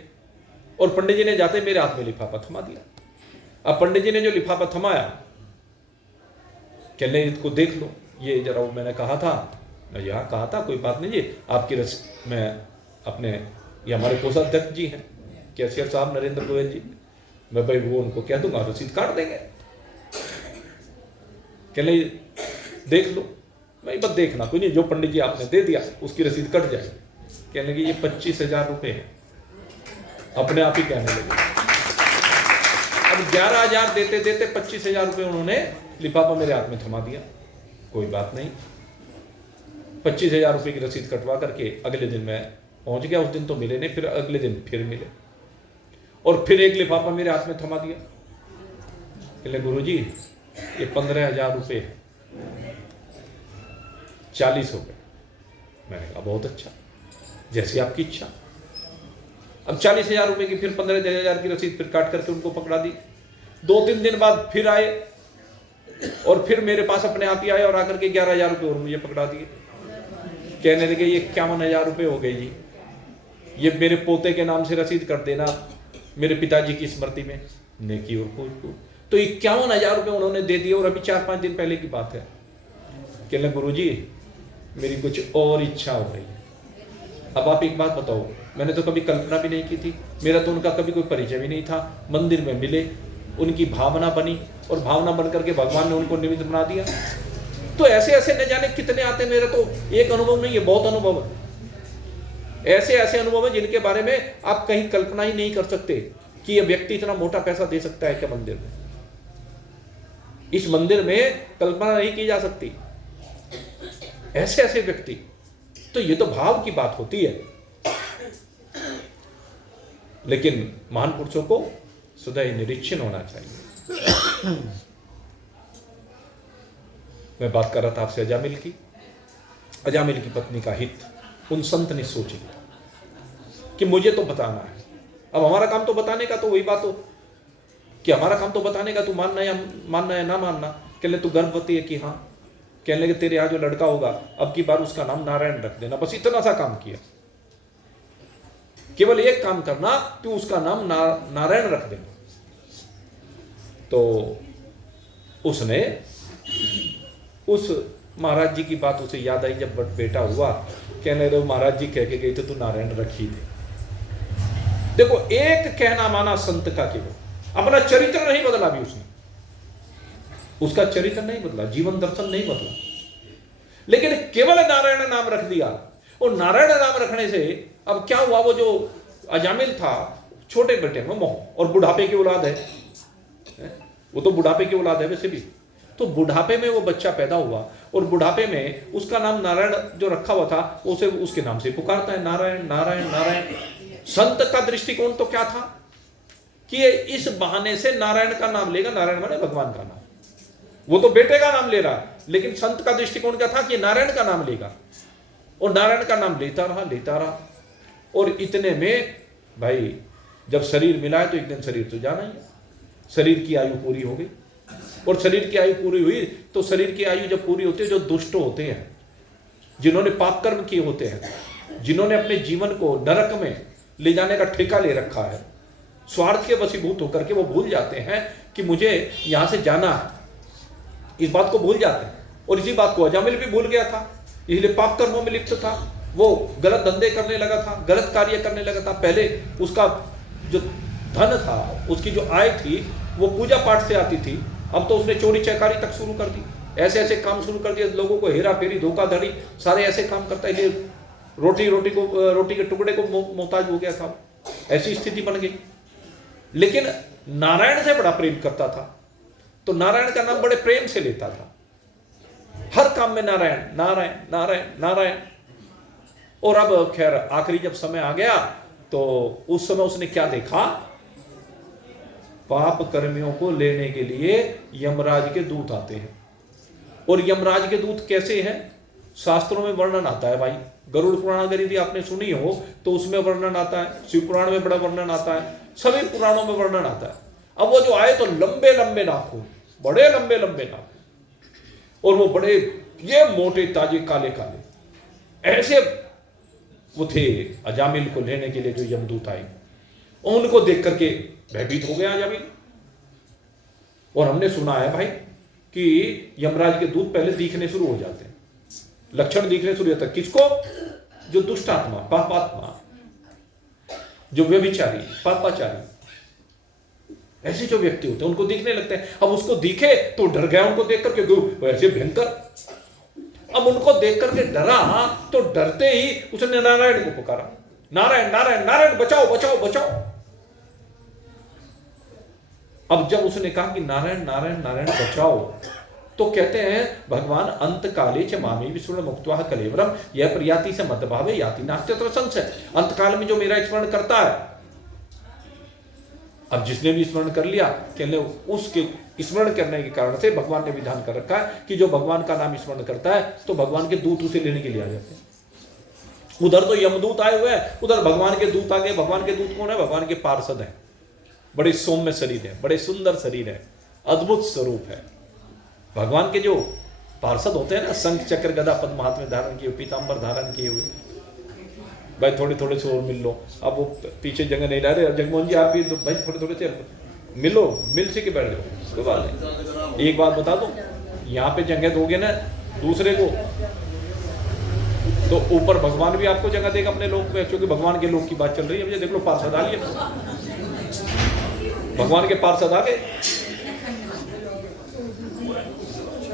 और पंडित जी ने जाते मेरे हाथ में लिफाफा थमा दिया। अब पंडित जी ने जो लिफाफा थमाया, कहने इसको देख लो, ये जरा वो मैंने कहा था, मैं यहाँ कहा था कोई बात नहीं जी, आपकी मैं अपने, ये हमारे कोषाध्यक्ष जी हैं कैशियर साहब नरेंद्र गोयल जी, मैं भाई वो उनको कह दूंगा रसीद काट देंगे। कहने देख लो, मैं बस देखना कोई नहीं, जो पंडित जी आपने दे दिया उसकी रसीद कट जाएगी। कहने लगे ये 25,000 रुपये है, अपने आप ही कहने लगे। अब 11,000 देते देते 25,000 रुपये उन्होंने लिफाफा मेरे हाथ में थमा दिया। कोई बात नहीं, 25,000 रुपये की रसीद कटवा करके अगले दिन मैं पहुंच गया। उस दिन तो मिले नहीं, फिर अगले दिन फिर मिले और फिर एक लिफाफा मेरे हाथ में थमा दिया। कहले गुरुजी ये 15,000 रुपये है, 40 हो गए। मैंने कहा बहुत अच्छा, जैसी आपकी इच्छा। अब 40,000 रुपये की फिर 15,000 की रसीद फिर काट करके उनको पकड़ा दी। 2-3 दिन बाद फिर आए और फिर मेरे पास अपने आप ही आए और आकर के 11,000 रुपये और मुझे पकड़ा दिए। कहने लगे ये 51,000 रुपये हो गए जी, ये मेरे पोते के नाम से रसीद कर देना मेरे पिताजी की स्मृति में, नेकी और पूछ। तो 51,000 रुपये उन्होंने दे दिए और अभी 4-5 दिन पहले की बात है। कहने गुरुजी मेरी कुछ और इच्छा हो रही है। अब आप एक बात बताओ, मैंने तो कभी कल्पना भी नहीं की थी, मेरा तो उनका कभी कोई परिचय भी नहीं था। मंदिर में मिले, उनकी भावना बनी और भावना बन करके भगवान ने उनको निमित्त बना दिया। तो ऐसे ऐसे न जाने कितने आते, मेरा तो एक अनुभव नहीं है, बहुत अनुभव है। ऐसे ऐसे अनुभव है जिनके बारे में आप कहीं कल्पना ही नहीं कर सकते कि यह व्यक्ति इतना मोटा पैसा दे सकता है क्या मंदिर में। इस मंदिर में कल्पना नहीं की जा सकती, ऐसे ऐसे व्यक्ति। तो ये तो भाव की बात होती है, लेकिन महान पुरुषों को सदैव निरीक्षण होना चाहिए। मैं बात कर रहा था आपसे अजामिल की। अजामिल की पत्नी का हित उन संत ने सोच लिया कि मुझे तो बताना है। अब हमारा काम तो बताने का, तो वही बात हो कि हमारा काम तो बताने का, तू मानना है ना मानना। कहने तू गर्भवती है कि हाँ। कहने लगे तेरे यहाँ जो लड़का होगा अब की बार उसका नाम नारायण रख देना। बस इतना सा काम किया, केवल एक काम करना, तू उसका नाम नारायण रख देना। तो उसने उस महाराज जी की बात उसे याद आई जब बेटा हुआ। कहने लगे महाराज जी कह के गए थे तू नारायण रखी थे। देखो एक कहना माना संत का, केवल अपना चरित्र नहीं बदला भी उसने, उसका चरित्र नहीं बदला, जीवन दर्शन नहीं बदला, लेकिन केवल नारायण नाम रख दिया। और नारायण नाम रखने से अब क्या हुआ, वो जो अजामिल था छोटे बेटे में मोह, और बुढ़ापे की औलाद है, वो तो बुढ़ापे की औलाद है वैसे भी। तो बुढ़ापे में वो बच्चा पैदा हुआ और बुढ़ापे में उसका नाम नारायण जो रखा हुआ था उसे उसके नाम से पुकारता है, नारायण नारायण नारायण। संत का दृष्टिकोण तो क्या था कि ये इस बहाने से नारायण का नाम लेगा। नारायण माने भगवान का नाम, वो तो बेटे का नाम ले रहा है, लेकिन संत का दृष्टिकोण क्या था कि नारायण का नाम लेगा, और नारायण का नाम लेता रहा। और इतने में भाई जब शरीर मिला है तो एक दिन शरीर तो जाना ही है। शरीर की आयु पूरी हो गई, और शरीर की आयु पूरी हुई तो शरीर की आयु जब पूरी होती है, जो दुष्ट होते हैं, जिन्होंने पाप कर्म किए होते हैं, जिन्होंने अपने जीवन को नरक में ले जाने का ठेका ले रखा है, स्वार्थ के वशीभूत होकर के वो भूल जाते हैं कि मुझे यहां से जाना है, इस बात को भूल जाते हैं। और इसी बात को अजामिल भी भूल गया था, इसलिए पाप कर्मों में लिप्त था, वो गलत धंधे करने लगा था, गलत कार्य करने लगा था। पहले उसका जो धन था, उसकी जो आय थी वो पूजा पाठ से आती थी, अब तो उसने चोरी चकारी तक शुरू कर दी, ऐसे ऐसे काम शुरू कर दिए, लोगों को हेरा फेरी धोखाधड़ी सारे ऐसे काम करता है, इसलिए रोटी के टुकड़े को मोहताज हो गया था, ऐसी स्थिति बन गई। लेकिन नारायण से बड़ा प्रेम करता था, तो नारायण का नाम बड़े प्रेम से लेता था, हर काम में नारायण नारायण नारायण नारायण। और अब खैर आखिरी जब समय आ गया तो उस समय उसने क्या देखा, पाप कर्मियों को लेने के लिए यमराज के दूत आते हैं। और यमराज के दूत कैसे हैं, शास्त्रों में वर्णन आता है भाई। गरुड़ पुराण अगर यदि आपने सुनी हो तो उसमें वर्णन आता है, शिव पुराण में बड़ा वर्णन आता है, सभी पुराणों में वर्णन आता है। अब वो जो आए तो लंबे लंबे नाखून, बड़े लंबे लंबे नाखून, और वो बड़े ये मोटे ताजे काले काले, ऐसे वो थे अजामिल को लेने के लिए जो यमदूत आए। उनको देख करके भयभीत हो गया अजामिल। और हमने सुना है भाई कि यमराज के दूत पहले दिखने शुरू हो जाते हैं, लक्षण दिखने शुरू होता है। किसको? जो दुष्ट आत्मा, पापात्मा, जो व्यभिचारी, पापाचारी, ऐसे जो व्यक्ति होते हैं उनको दिखने लगते हैं। अब उसको दिखे तो डर गया उनको देख करके, ऐसे भयंकर। अब उनको देख करके डरा तो डरते ही उसने नारायण को पुकारा, नारायण नारायण नारायण बचाओ बचाओ बचाओ। अब जब उसने कहा कि नारायण नारायण नारायण बचाओ, तो कहते हैं भगवान अंत काले च मामी विस्मरण मुक्त्वा कलेवरम यह प्रयाति से मत भावे याति नास्त्यत्र संशय। अंत काल में जो मेरा स्मरण करता है, अब जिसने भी स्मरण कर लिया, कहने उसके स्मरण करने के कारण से भगवान ने विधान कर रखा है कि जो भगवान का नाम स्मरण करता है तो भगवान के दूत उसे लेने के लिए आ जाते हैं। उधर तो यमदूत आए हुए हैं, उधर भगवान के दूत आ गए। भगवान के दूत कौन है? भगवान के पार्षद हैं। बड़े सौम्य शरीर है, बड़े सुंदर शरीर है, अद्भुत स्वरूप है। भगवान के जो पार्षद होते हैं ना, शंख चक्र गदा पद्म हाथ में धारण किए, पीतांबर धारण किए हुए, भाई थोड़े थोड़े से और मिल लो। अब वो पीछे जगह नहीं रह रहे, जगमोहन जी आप भी तो भाई थोड़े थोड़े से मिलो, मिल से के बैठ जाओ, कोई बात नहीं। एक बात बता दो, यहाँ पे जगह दोगे ना दूसरे को तो ऊपर भगवान भी आपको जगह देगा अपने लोग पे, क्योंकि भगवान के लोग की बात चल रही है। अब देख लो पार्षद आ लिए, भगवान के पार्षद आ गए।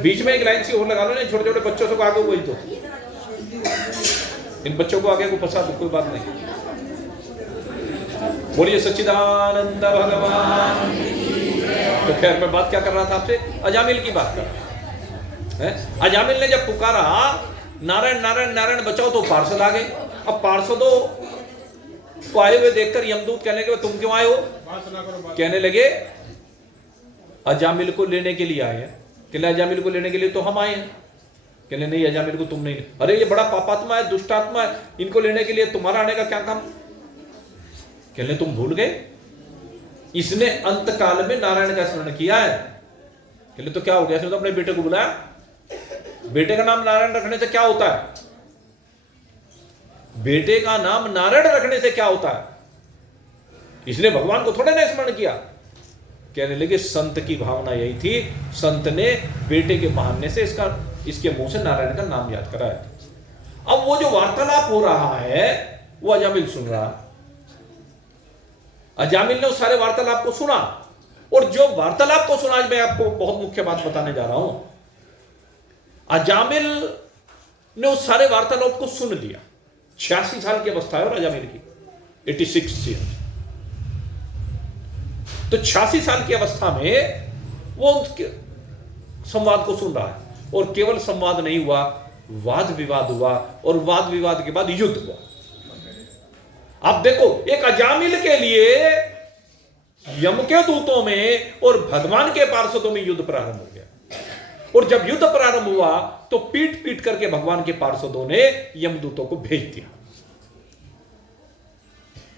बीच में एक लाइन सी और लगा लो ना, छोटे छोटे बच्चों से आगे वही तो, इन बच्चों को आगे को फंसा दो, कोई बात नहीं। बोलिए सच्चिदानंद भगवान। तो खैर मैं बात क्या कर रहा था आपसे, अजामिल की बात कर रहा है। अजामिल ने जब पुकारा नारायण नारायण नारायण बचाओ, तो पार्षद आ गए। अब पार्षदों को आए हुए देखकर यमदूत कहने लगे तुम क्यों आए हो? कहने लगे अजामिल को लेने के लिए आए हैं। कहने अजामिल को लेने के लिए तो हम आए हैं। कहने नहीं, अजामिल को तुम नहीं। अरे ये बड़ा पापात्मा है, दुष्टात्मा है, इनको लेने के लिए तुम्हारा आने का क्या काम? कहने तुम भूल गए, इसने अंत काल में नारायण का स्मरण किया है। कहने तो क्या हो गया? इसने तो अपने बेटे को बुलाया। बेटे का नाम नारायण रखने से क्या होता है? बेटे का नाम नारायण रखने से क्या होता है? इसने भगवान को थोड़े ना स्मरण किया। कहने लगे संत की भावना यही थी, संत ने बेटे के बहाने से इसके मुंह से नारायण का नाम याद कराया। अब वो जो वार्तालाप हो रहा है वो अजामिल सुन रहा। अजामिल ने उस सारे वार्तालाप को सुना, और जो वार्तालाप को सुना, आज मैं आपको बहुत मुख्य बात बताने जा रहा हूं। अजामिल ने उस सारे वार्तालाप को सुन लिया। 86 साल की अवस्था है और अजामिल की 86 ईयर। तो 86 साल की अवस्था में वो उसके संवाद को सुन रहा है, और केवल संवाद नहीं हुआ, वाद विवाद हुआ, और वाद विवाद के बाद युद्ध हुआ। आप देखो, एक अजामिल के लिए यम के दूतों में और भगवान के पार्षदों में युद्ध प्रारंभ हो गया। और जब युद्ध प्रारंभ हुआ तो पीट पीट करके भगवान के पार्षदों ने यमदूतों को भेज दिया।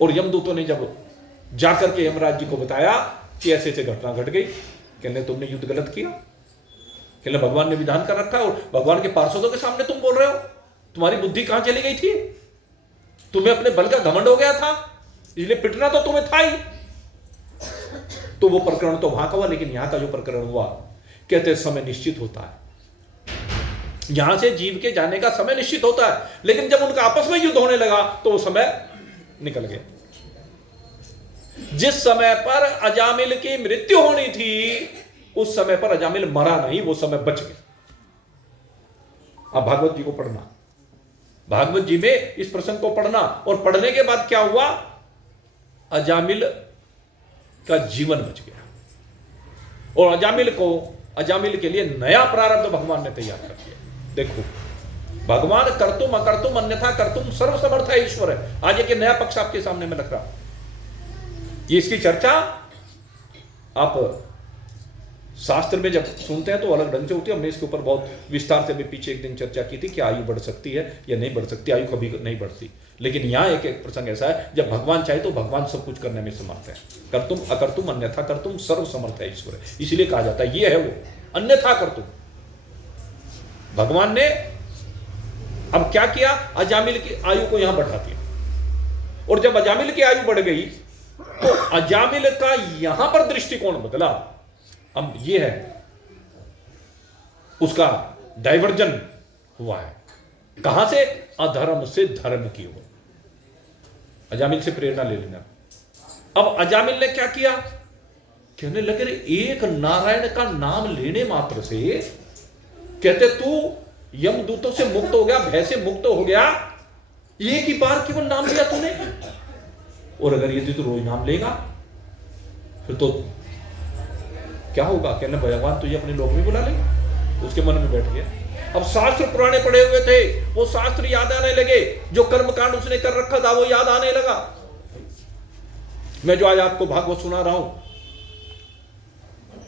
और यमदूतों ने जब जाकर के यमराज जी को बताया कि ऐसे ऐसे घटना घट गई, कहने तुमने युद्ध गलत किया, कहने भगवान ने विधान कर रखा है और भगवान के पार्षदों के सामने तुम बोल रहे हो, तुम्हारी बुद्धि कहां चली गई थी? तुम्हें अपने बल का घमंड हो गया था, इसलिए पिटना तो तुम्हें था ही। तो वो प्रकरण तो वहां का हुआ, लेकिन यहां का जो प्रकरण हुआ, कहते समय निश्चित होता है, यहां से जीव के जाने का समय निश्चित होता है, लेकिन जब उनका आपस में युद्ध होने लगा तो वो समय निकल गया। जिस समय पर अजामिल की मृत्यु होनी थी उस समय पर अजामिल मरा नहीं, वो समय बच गया। अब भागवत जी को पढ़ना, भागवत जी में इस प्रसंग को पढ़ना, और पढ़ने के बाद क्या हुआ, अजामिल का जीवन बच गया और अजामिल के लिए नया प्रारब्ध भगवान ने तैयार कर दिया। देखो भगवान कर्तुम अकर्तुम अन्यथा कर्तुम सर्वसमर्थ है, ईश्वर है। आज एक नया पक्ष आपके सामने में रख रहा, ये इसकी चर्चा आप शास्त्र में जब सुनते हैं तो अलग ढंग से होती है। हमने इसके ऊपर बहुत विस्तार से भी पीछे एक दिन चर्चा की थी कि आयु बढ़ सकती है या नहीं बढ़ सकती, आयु कभी नहीं बढ़ती। लेकिन यहां एक एक प्रसंग ऐसा है, जब भगवान चाहे तो भगवान सब कुछ करने में समर्थ है। कर्तुम अकर्तुम अन्यथा कर्तुम सर्व समर्थ है ईश्वर, इसलिए कहा जाता है ये है वो अन्यथा कर्तुम। भगवान ने अब क्या किया, अजामिल की आयु को यहां बढ़ा दिया, और जब अजामिल की आयु बढ़ गई तो अजामिल का यहां पर दृष्टिकोण बदला। अब ये है उसका डाइवर्जन हुआ है, कहां से, अधर्म से धर्म की ओर। अजामिल से प्रेरणा ले लेना। अब अजामिल ने क्या किया, कहने लगे एक नारायण का नाम लेने मात्र से, कहते तू यमदूतों से मुक्त हो गया, भय से मुक्त हो गया, एक ही बार केवल नाम लिया तूने, और अगर यदि तू रोज नाम लेगा फिर तो क्या होगा, कहने भगवान तुझे अपने लोक में बुला ले। उसके मन में बैठ गया। अब शास्त्र पुराने पढ़े हुए थे, वो शास्त्र याद आने लगे, जो कर्मकांड उसने कर रखा था वो याद आने लगा। मैं जो आज आपको भागवत सुना रहा हूं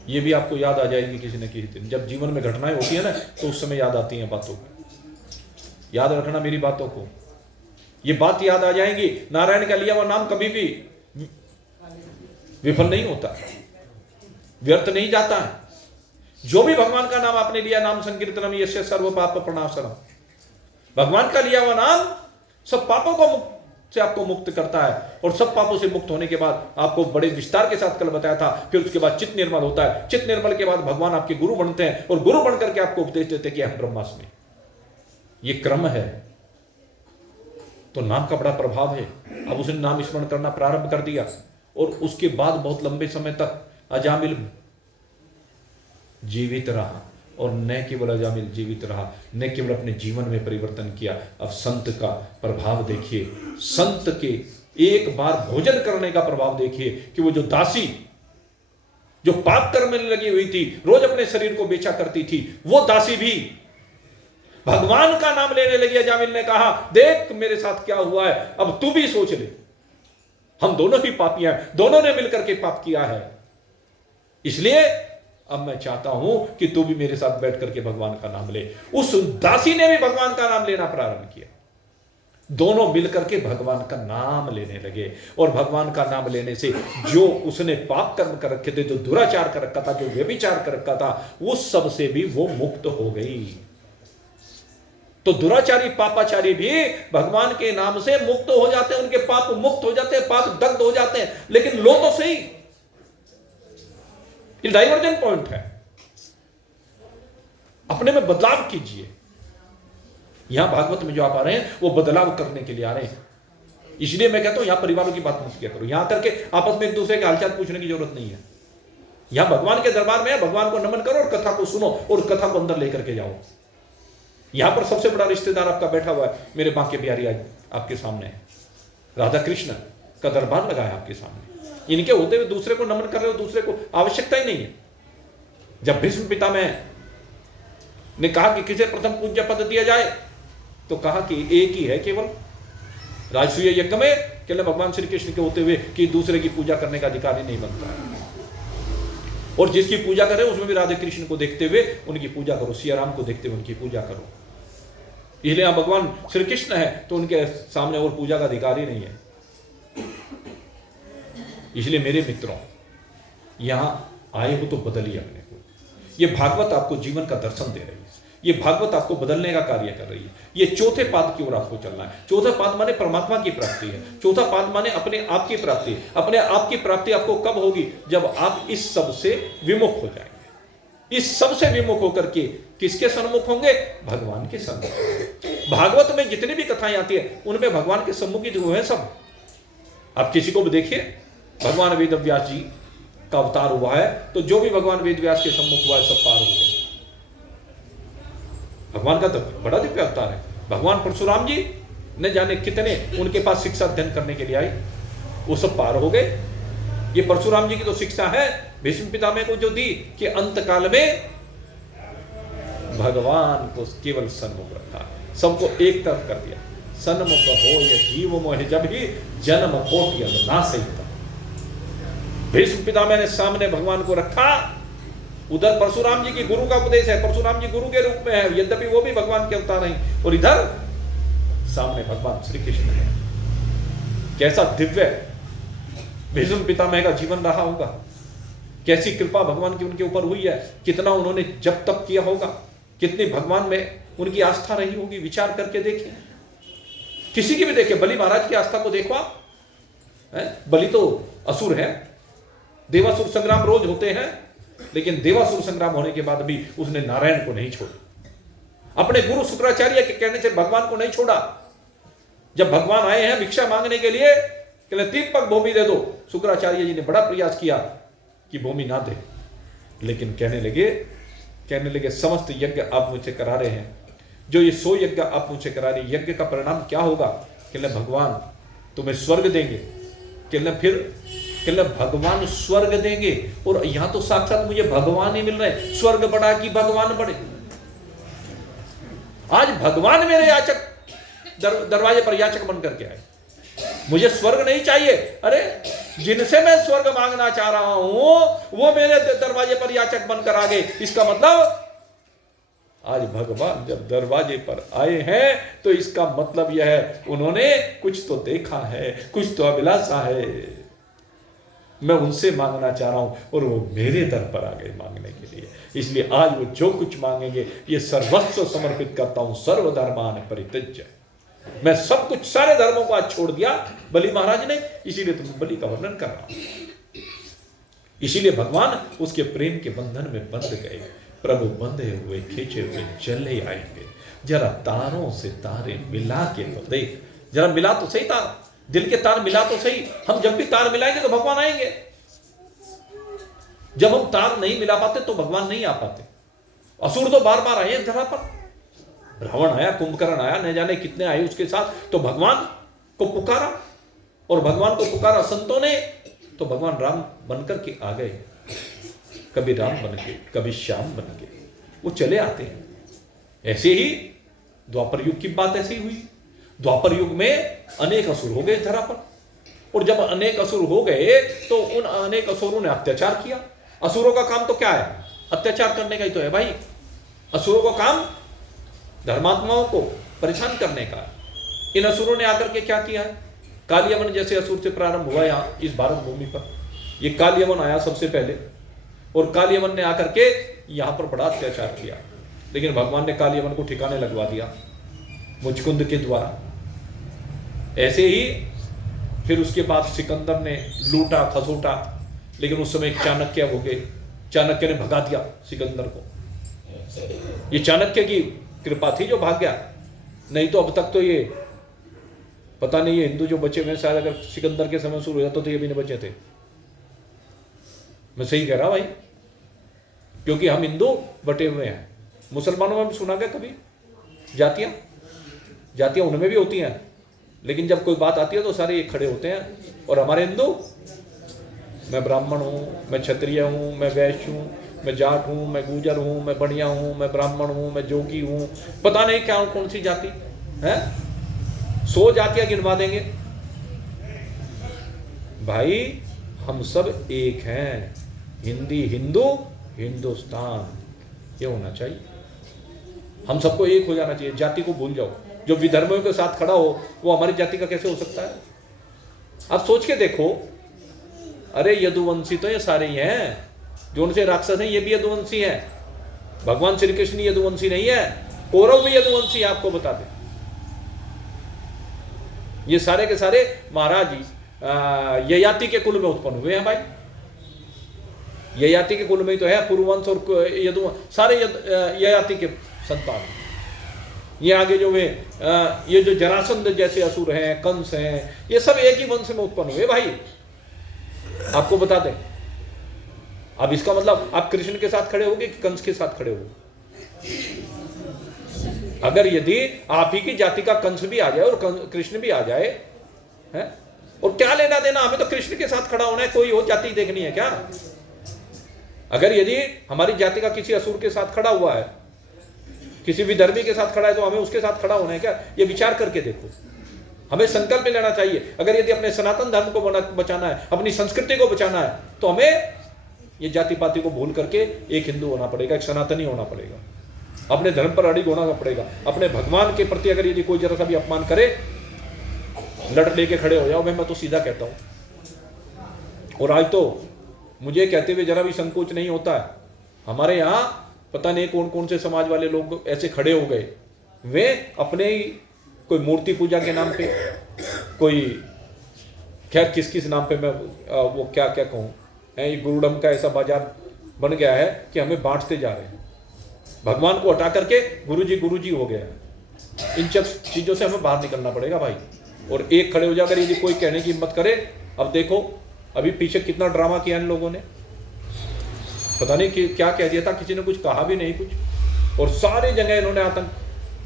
ये भी आपको याद आ जाएगी किसी न किसी दिन। जब जीवन में घटनाएं होती है ना तो उस समय याद आती हैं बातों को। याद रखना मेरी बातों को, ये बात याद आ जाएंगी। नारायण का लिया हुआ नाम कभी भी विफल नहीं होता, व्यर्थ नहीं जाता है। जो भी भगवान का नाम आपने लिया, नाम संकीर्तनम यस्य सर्व पाप प्रणाशनम, भगवान का लिया हुआ नाम सब पापों को से आपको मुक्त करता है। और सब पापों से मुक्त होने के बाद आपको बड़े विस्तार के साथ कल बताया था, फिर उसके बाद चित्त निर्मल होता है। चित्त निर्मल के बाद भगवान आपके गुरु बनते हैं और गुरु बन करके आपको उपदेश देते हैं कि हम ब्रह्मास्मि। ये क्रम है, तो नाम का बड़ा प्रभाव है। अब उसने नाम स्मरण करना प्रारंभ कर दिया और उसके बाद बहुत लंबे समय तक अजामिल जीवित रहा। और न केवल अजामिल जीवित रहा, न केवल अपने जीवन में परिवर्तन किया। अब संत का प्रभाव देखिए, संत के एक बार भोजन करने का प्रभाव देखिए कि वो जो दासी जो पाप कर्म में लगी हुई थी, रोज अपने शरीर को बेचा करती थी, वो दासी भी भगवान का नाम लेने लगी। अजामिल ने कहा देख मेरे साथ क्या हुआ है, अब तू भी सोच ले, हम दोनों ही पापियां हैं, दोनों ने मिलकर के पाप किया है, इसलिए अब मैं चाहता हूं कि तू भी मेरे साथ बैठ करके भगवान का नाम ले। उस दासी ने भी भगवान का नाम लेना प्रारंभ किया। दोनों मिलकर के भगवान का नाम लेने लगे और भगवान का नाम लेने से जो उसने पाप कर्म कर रखे थे, जो दुराचार कर रखा था, जो व्यभिचार कर रखा था, उस सब से भी वो मुक्त हो गई। तो दुराचारी पापाचारी भी भगवान के नाम से मुक्त हो जाते हैं, उनके पाप मुक्त हो जाते हैं, पाप दग्ध हो जाते हैं। लेकिन लो तो सही, ये डाइवर्जन पॉइंट है। अपने में बदलाव कीजिए। यहां भागवत में जो आप आ रहे हैं वो बदलाव करने के लिए आ रहे हैं। इसलिए मैं कहता हूं यहां परिवारों की बात मत किया करो, यहां करके आपस में एक दूसरे के हालचाल पूछने की जरूरत नहीं है। यहां भगवान के दरबार में है, भगवान को नमन करो और कथा को सुनो और कथा को अंदर लेकर के जाओ। यहां पर सबसे बड़ा रिश्तेदार आपका बैठा हुआ है, मेरे बांके बिहारी आज आपके सामने है, राधा कृष्ण का दरबार लगा है आपके सामने। इनके होते हुए दूसरे को नमन कर रहे हो, दूसरे को आवश्यकता ही नहीं है। जब भीष्म पितामह ने कहा कि किसे प्रथम पूज्य पद दिया जाए, तो कहा कि एक ही है केवल राजसूय यज्ञ में, केवल भगवान श्री कृष्ण के होते हुए कि दूसरे की पूजा करने का अधिकार ही नहीं बनता है। और जिसकी पूजा करें उसमें भी राधे कृष्ण को देखते हुए उनकी पूजा करो, सिया राम को देखते हुए उनकी पूजा करो। इसलिए आप भगवान श्री कृष्ण है तो उनके सामने और पूजा का अधिकार ही नहीं है। इसलिए मेरे मित्रों, यहां आए हो तो बदलिए अपने को। ये भागवत आपको जीवन का दर्शन दे रही है, ये भागवत आपको बदलने का कार्य कर रही है। ये चौथे पाद की ओर आपको चलना है। चौथा पाद माने परमात्मा की प्राप्ति है। चौथा पाद माने अपने आप की प्राप्ति। अपने आप की प्राप्ति आपको कब होगी? जब आप इस सब से विमुख हो जाएंगे। इस सब से विमुख होकर के किसके सन्मुख होंगे? भगवान के सन्मुख। भागवत में जितनी भी कथाएं आती है उनमें भगवान के सम्मुख ही जो है सब। आप किसी को भी देखिए, भगवान वेद व्यास जी का अवतार हुआ है तो जो भी भगवान वेद व्यास के सम्मुख हुआ है सब पार हो गए। भगवान का तो बड़ा दिव्य अवतार है। भगवान परशुराम जी न जाने कितने उनके पास शिक्षा अध्ययन करने के लिए आए, वो सब पार हो गए। ये परशुराम जी की तो शिक्षा है भीष्म पितामह को जो दी कि अंत काल में भगवान को केवल सन्मुख रखा, सबको एक तरफ कर दिया। सन्मुख हो ये जीव मोह जब ही जन्म कोटि नासई। भीष्म पितामह ने सामने भगवान को रखा। उधर परशुराम जी की गुरु का उपदेश है, परशुराम जी गुरु के रूप में है, यद्यपि वो भी भगवान के अवतार हैं, और इधर सामने भगवान श्री कृष्ण है। कैसा दिव्य भीष्म पितामह का जीवन रहा होगा, कैसी कृपा भगवान की उनके ऊपर हुई है, कितना उन्होंने जप तप किया होगा, कितनी भगवान में उनकी आस्था रही होगी। विचार करके देखें, किसी की भी देखें। बलि महाराज की आस्था को देखो आप, बलि तो असुर है, देवासुर संग्राम रोज होते हैं, लेकिन देवासुर संग्राम होने के बाद भी उसने नारायण को नहीं छोड़ा। अपने गुरु शुक्राचार्य के कहने से भगवान को नहीं छोड़ा। जब भगवान आए हैं भिक्षा मांगने के लिए, कहले 3 पग भूमि दे दो, शुक्राचार्य जी ने बड़ा प्रयास किया कि भूमि ना दे, लेकिन कहने लगे समस्त यज्ञ आप मुझसे करा रहे हैं, जो ये 100 यज्ञ आप मुझसे करा रहे हैं, यज्ञ का परिणाम क्या होगा? कहले भगवान तुम्हें स्वर्ग देंगे। कहले भगवान स्वर्ग देंगे, और यहां तो साक्षात मुझे भगवान ही मिल रहे। स्वर्ग बड़ा कि भगवान बड़े? आज भगवान मेरे याचक दरवाजे पर याचक बन करके आए। मुझे स्वर्ग नहीं चाहिए, अरे जिनसे मैं स्वर्ग मांगना चाह रहा हूं वो मेरे दरवाजे पर याचक बनकर आ गए। इसका मतलब आज भगवान जब दरवाजे पर आए हैं तो इसका मतलब यह है उन्होंने कुछ तो देखा है, कुछ तो अभिलाषा है। मैं उनसे मांगना चाह रहा हूं और वो मेरे दर पर आ गए मांगने के लिए। इसलिए आज वो जो कुछ मांगेंगे ये सर्वस्व समर्पित करता हूं। सर्वधर्मान परित्यज्य, मैं सब कुछ सारे धर्मों को आज छोड़ दिया बलि महाराज ने, इसीलिए तुम बलि का वर्णन कर रहा हूं। इसीलिए भगवान उसके प्रेम के बंधन में बंध गए। प्रभु बंधे हुए खींचे हुए चले आएंगे। जरा तारों से तारे मिला के तो देख, जरा मिला तो सही तार, दिल के तार मिला तो सही। हम जब भी तार मिलाएंगे तो भगवान आएंगे। जब हम तार नहीं मिला पाते तो भगवान नहीं आ पाते। असुर तो बार बार आए धरा पर, रावण आया, कुंभकर्ण आया, न जाने कितने आए उसके साथ, तो भगवान को पुकारा, और भगवान को पुकारा संतों ने तो भगवान राम बनकर के आ गए। कभी राम बन के, कभी श्याम बन के वो चले आते हैं। ऐसे ही द्वापर युग की बात ऐसी हुई। द्वापर युग में अनेक असुर हो गए धरा पर, और जब अनेक असुर हो गए तो उन अनेक असुरों ने अत्याचार किया। असुरों का काम तो क्या है? अत्याचार करने का ही तो है भाई। असुरों का काम धर्मात्माओं को परेशान करने का। इन असुरों ने आकर के क्या किया है? कालियमन जैसे असुर से प्रारंभ हुआ यहाँ इस भारत भूमि पर। ये कालियमन आया सबसे पहले, और कालियमन ने आकर के यहाँ पर बड़ा अत्याचार किया, लेकिन भगवान ने कालियमन को ठिकाने लगवा दिया मुचकुंद के द्वारा। ऐसे ही फिर उसके बाद सिकंदर ने लूटा खसोटा, लेकिन उस समय चाणक्य हो गए। चाणक्य ने भगा दिया सिकंदर को। ये चाणक्य की कृपा थी जो भाग गया, नहीं तो अब तक तो ये पता नहीं, ये हिंदू जो बचे हुए शायद अगर सिकंदर के समय शुरू हो जाता तो ये भी नहीं बचे थे। मैं सही कह रहा भाई, क्योंकि हम हिंदू बटे हुए हैं। मुसलमानों में भी सुना गया कभी जातियां उनमें भी होती हैं, लेकिन जब कोई बात आती है तो सारे खड़े होते हैं। और हमारे हिंदू, मैं ब्राह्मण हूँ, मैं क्षत्रिय हूँ, मैं वैश्य हूँ, मैं जाट हूँ, मैं गुर्जर हूँ, मैं बढ़िया हूँ, मैं ब्राह्मण हूँ, मैं जोगी हूँ, पता नहीं क्या कौन सी जाति है। 100 जातियां गिनवा देंगे भाई। हम सब एक हैं, हिंदी हिंदू, हिंदुस्तान, ये होना चाहिए। हम सबको एक हो जाना चाहिए, जाति को भूल जाओ। जो विधर्मियों के साथ खड़ा हो वो हमारी जाति का कैसे हो सकता है? आप सोच के देखो, अरे यदुवंशी तो ये सारे ही हैं, जो उनसे राक्षस हैं ये भी यदुवंशी हैं। भगवान श्री कृष्ण यदुवंशी नहीं है, कौरव भी यदुवंशी, आपको बता दें। ये सारे के सारे महाराज जी ययाति के कुल में उत्पन्न हुए हैं भाई। ययाति के कुल में ही तो है पुरुवंश और यदुवंश, सारे ययाति के संतान। ये आगे जो वे ये जो जरासंध जैसे असुर हैं, कंस हैं, ये सब एक ही वंश में उत्पन्न हुए भाई, आपको बता दें। अब इसका मतलब आप कृष्ण के साथ खड़े होगे कि कंस के साथ खड़े होगे? अगर यदि आप ही की जाति का कंस भी आ जाए और कृष्ण भी आ जाए है, और क्या लेना देना, हमें तो कृष्ण के साथ खड़ा होना है, कोई और जाति देखनी है क्या? अगर यदि हमारी जाति का किसी असुर के साथ खड़ा हुआ है, किसी विधर्मी के साथ खड़ा है, तो हमें उसके साथ खड़ा होना है क्या? ये विचार करके देखो। हमें संकल्प लेना चाहिए, अगर यदि अपने सनातन धर्म को बचाना है, अपनी संस्कृति को बचाना है, तो हमें ये जाति पाति को भूल करके एक हिंदू होना पड़ेगा, एक सनातनी होना पड़ेगा, अपने धर्म पर अड़िग होना पड़ेगा। अपने भगवान के प्रति अगर यदि कोई जरा सा भी अपमान करे, लड़ लेके खड़े हो जाओ, मैं तो सीधा कहता हूं। और आज तो मुझे कहते हुए जरा भी संकोच नहीं होता है। हमारे यहाँ पता नहीं कौन कौन से समाज वाले लोग ऐसे खड़े हो गए, वे अपने ही कोई मूर्ति पूजा के नाम पे, कोई खैर किस किस नाम पे मैं वो क्या क्या कहूँ, ये गुरुडम का ऐसा बाजार बन गया है कि हमें बांटते जा रहे हैं। भगवान को हटा करके गुरुजी हो गया है। इन सब चीज़ों से हमें बाहर निकलना पड़ेगा भाई, और एक खड़े हो जाकर यदि कोई कहने की हिम्मत करे। अब देखो अभी पीछे कितना ड्रामा किया इन लोगों ने, पता नहीं कि क्या कह दिया था, किसी ने कुछ कहा भी नहीं कुछ, और सारी जगह इन्होंने आतंक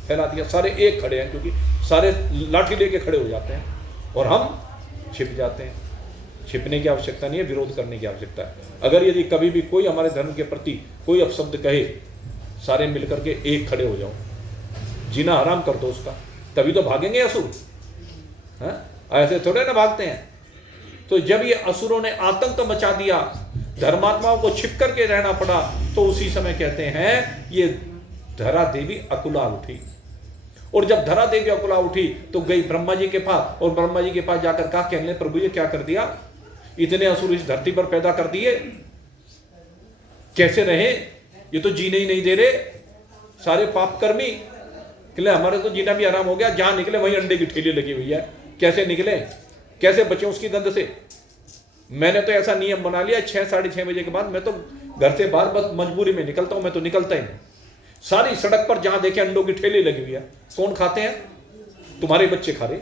फैला दिया। सारे एक खड़े हैं, क्योंकि सारे लाठी लेके खड़े हो जाते हैं और हम छिप जाते हैं। छिपने की आवश्यकता नहीं है, विरोध करने की आवश्यकता है। अगर यदि कभी भी कोई हमारे धर्म के प्रति कोई अपशब्द कहे, सारे मिलकर के एक खड़े हो जाओ, जीना हराम कर दो उसका, तभी तो भागेंगे असुर। ऐसे थोड़े ना भागते हैं। तो जब ये असुरों ने आतंक मचा दिया, धर्मात्माओं को छिप करके रहना पड़ा, तो उसी समय कहते हैं ये धरा देवी अकुला उठी। और जब धरा देवी अकुला उठी तो गई ब्रह्मा जी के पास, और ब्रह्मा जी के पास जाकर कहा, कहने प्रभु ये क्या कर दिया, इतने असुर इस धरती पर पैदा कर दिए, कैसे रहे, ये तो जीने ही नहीं दे रहे, सारे पाप कर्मी। कहले हमारे तो जीना भी आराम हो गया, जहां निकले वहीं अंडे की ठेली लगी हुई है, कैसे निकले, कैसे बचे उसकी गंध से। मैंने तो ऐसा नियम बना लिया, 6 साढ़े 6 बजे के बाद मैं तो घर से बाहर बस मजबूरी में निकलता हूं, मैं तो निकलता ही नहीं। सारी सड़क पर जहां देखे अंडों की ठेली लगी हुई है। कौन खाते हैं? तुम्हारे बच्चे खा रहे।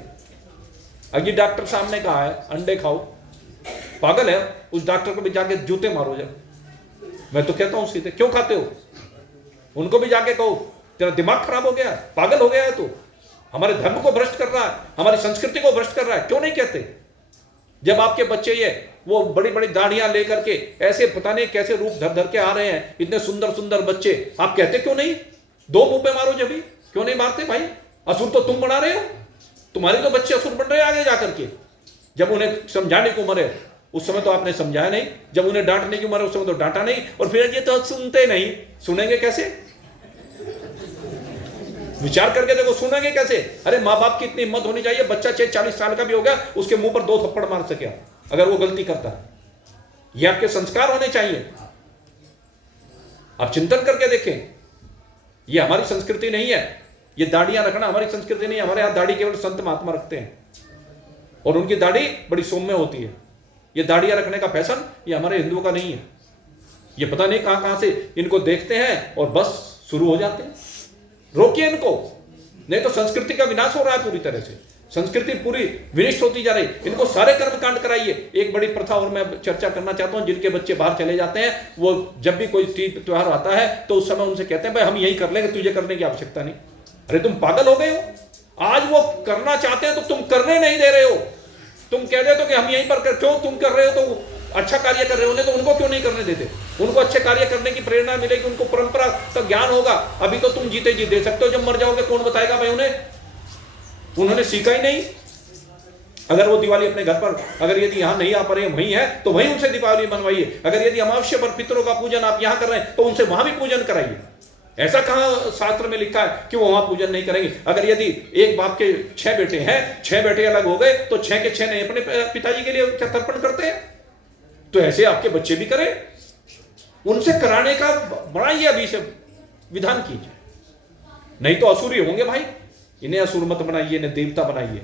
अभी डॉक्टर साहब ने कहा है अंडे खाओ, पागल है, उस डॉक्टर को भी जाके जूते मारो जब। मैं तो कहता हूं सीधे, क्यों खाते हो? उनको भी जाके कहो तेरा दिमाग खराब हो गया, पागल हो गया है तू, हमारे धर्म को भ्रष्ट कर रहा है, हमारी संस्कृति को भ्रष्ट कर रहा है। क्यों नहीं कहते? जब आपके बच्चे ये वो बड़ी बड़ी दाढ़ियां लेकर के ऐसे पता नहीं कैसे रूप धर धर के आ रहे हैं, इतने सुंदर सुंदर बच्चे, आप कहते क्यों नहीं? 2 मुंह पे मारो, जब भी क्यों नहीं मारते भाई? असुर तो तुम बना रहे हो, तुम्हारे तो बच्चे असुर बन रहे हैं आगे जाकर के। जब उन्हें समझाने की उम्र है उस समय तो आपने समझाया नहीं, जब उन्हें डांटने की उम्र है उस समय तो डांटा नहीं, और फिर ये तो सुनते नहीं। सुनेंगे कैसे? विचार करके देखो, सुनेंगे कैसे? अरे माँ बाप की इतनी हिम्मत होनी चाहिए, बच्चा 40 साल का भी हो गया, उसके मुंह पर 2 थप्पड़ मार सके अगर वो गलती करता है। ये आपके संस्कार होने चाहिए। आप चिंतन करके देखें, ये हमारी संस्कृति नहीं है। ये दाढ़ियां रखना हमारी संस्कृति नहीं है। हमारे यहाँ दाढ़ी केवल संत महात्मा रखते हैं, और उनकी दाढ़ी बड़ी सौम्य होती है। ये दाढ़ियां रखने का फैशन ये हमारे हिंदुओं का नहीं है। ये पता नहीं कहां कहां से इनको देखते हैं और बस शुरू हो जाते हैं। रोकिए इनको, नहीं तो संस्कृति का विनाश हो रहा है पूरी तरह से। संस्कृति पूरी विनिष्ट होती जा रही। इनको सारे कर्मकांड कराइए। एक बड़ी प्रथा और मैं चर्चा करना चाहता हूं, जिनके बच्चे बाहर चले जाते हैं, वो जब भी कोई तीज त्योहार आता है तो उस समय उनसे कहते हैं भाई हम यही कर लेंगे, तुझे करने की आवश्यकता नहीं। अरे तुम पागल हो गए हो? आज वो करना चाहते हैं तो तुम करने नहीं दे रहे हो। तुम कह देते हो कि हम यहीं पर क्यों तुम कर रहे हो, तो अच्छा कार्य कर रहे होने तो उनको क्यों नहीं करने देते? उनको अच्छे कार्य करने की प्रेरणा मिलेगी, उनको परंपरा का ज्ञान होगा। अभी तो तुम जीते जी दे सकते हो, जब मर जाओगे कौन बताएगा भाई उन्हें? उन्होंने सीखा ही नहीं। अगर वो दिवाली अपने घर पर, अगर यदि यहाँ नहीं आ पा रहे हैं, वहीं है तो वहीं उनसे दीपावली मनवाइए। अगर यदि अमावस्या पर पितरों का पूजन आप यहाँ कर रहे हैं तो उनसे वहां भी पूजन कराइए। ऐसा कहां शास्त्र में लिखा है कि वो वहां पूजन नहीं करेंगे? अगर यदि एक बाप के 6 बेटे हैं, 6 बेटे अलग हो गए तो 6 के 6 नहीं अपने पिताजी के लिए क्या तर्पण करते हैं? तो ऐसे आपके बच्चे भी करें, उनसे कराने का बनाइए, अभी से विधान कीजिए, नहीं तो असुरी होंगे भाई। इन्हें असुर मत बनाइए, इन्हें देवता बनाइए।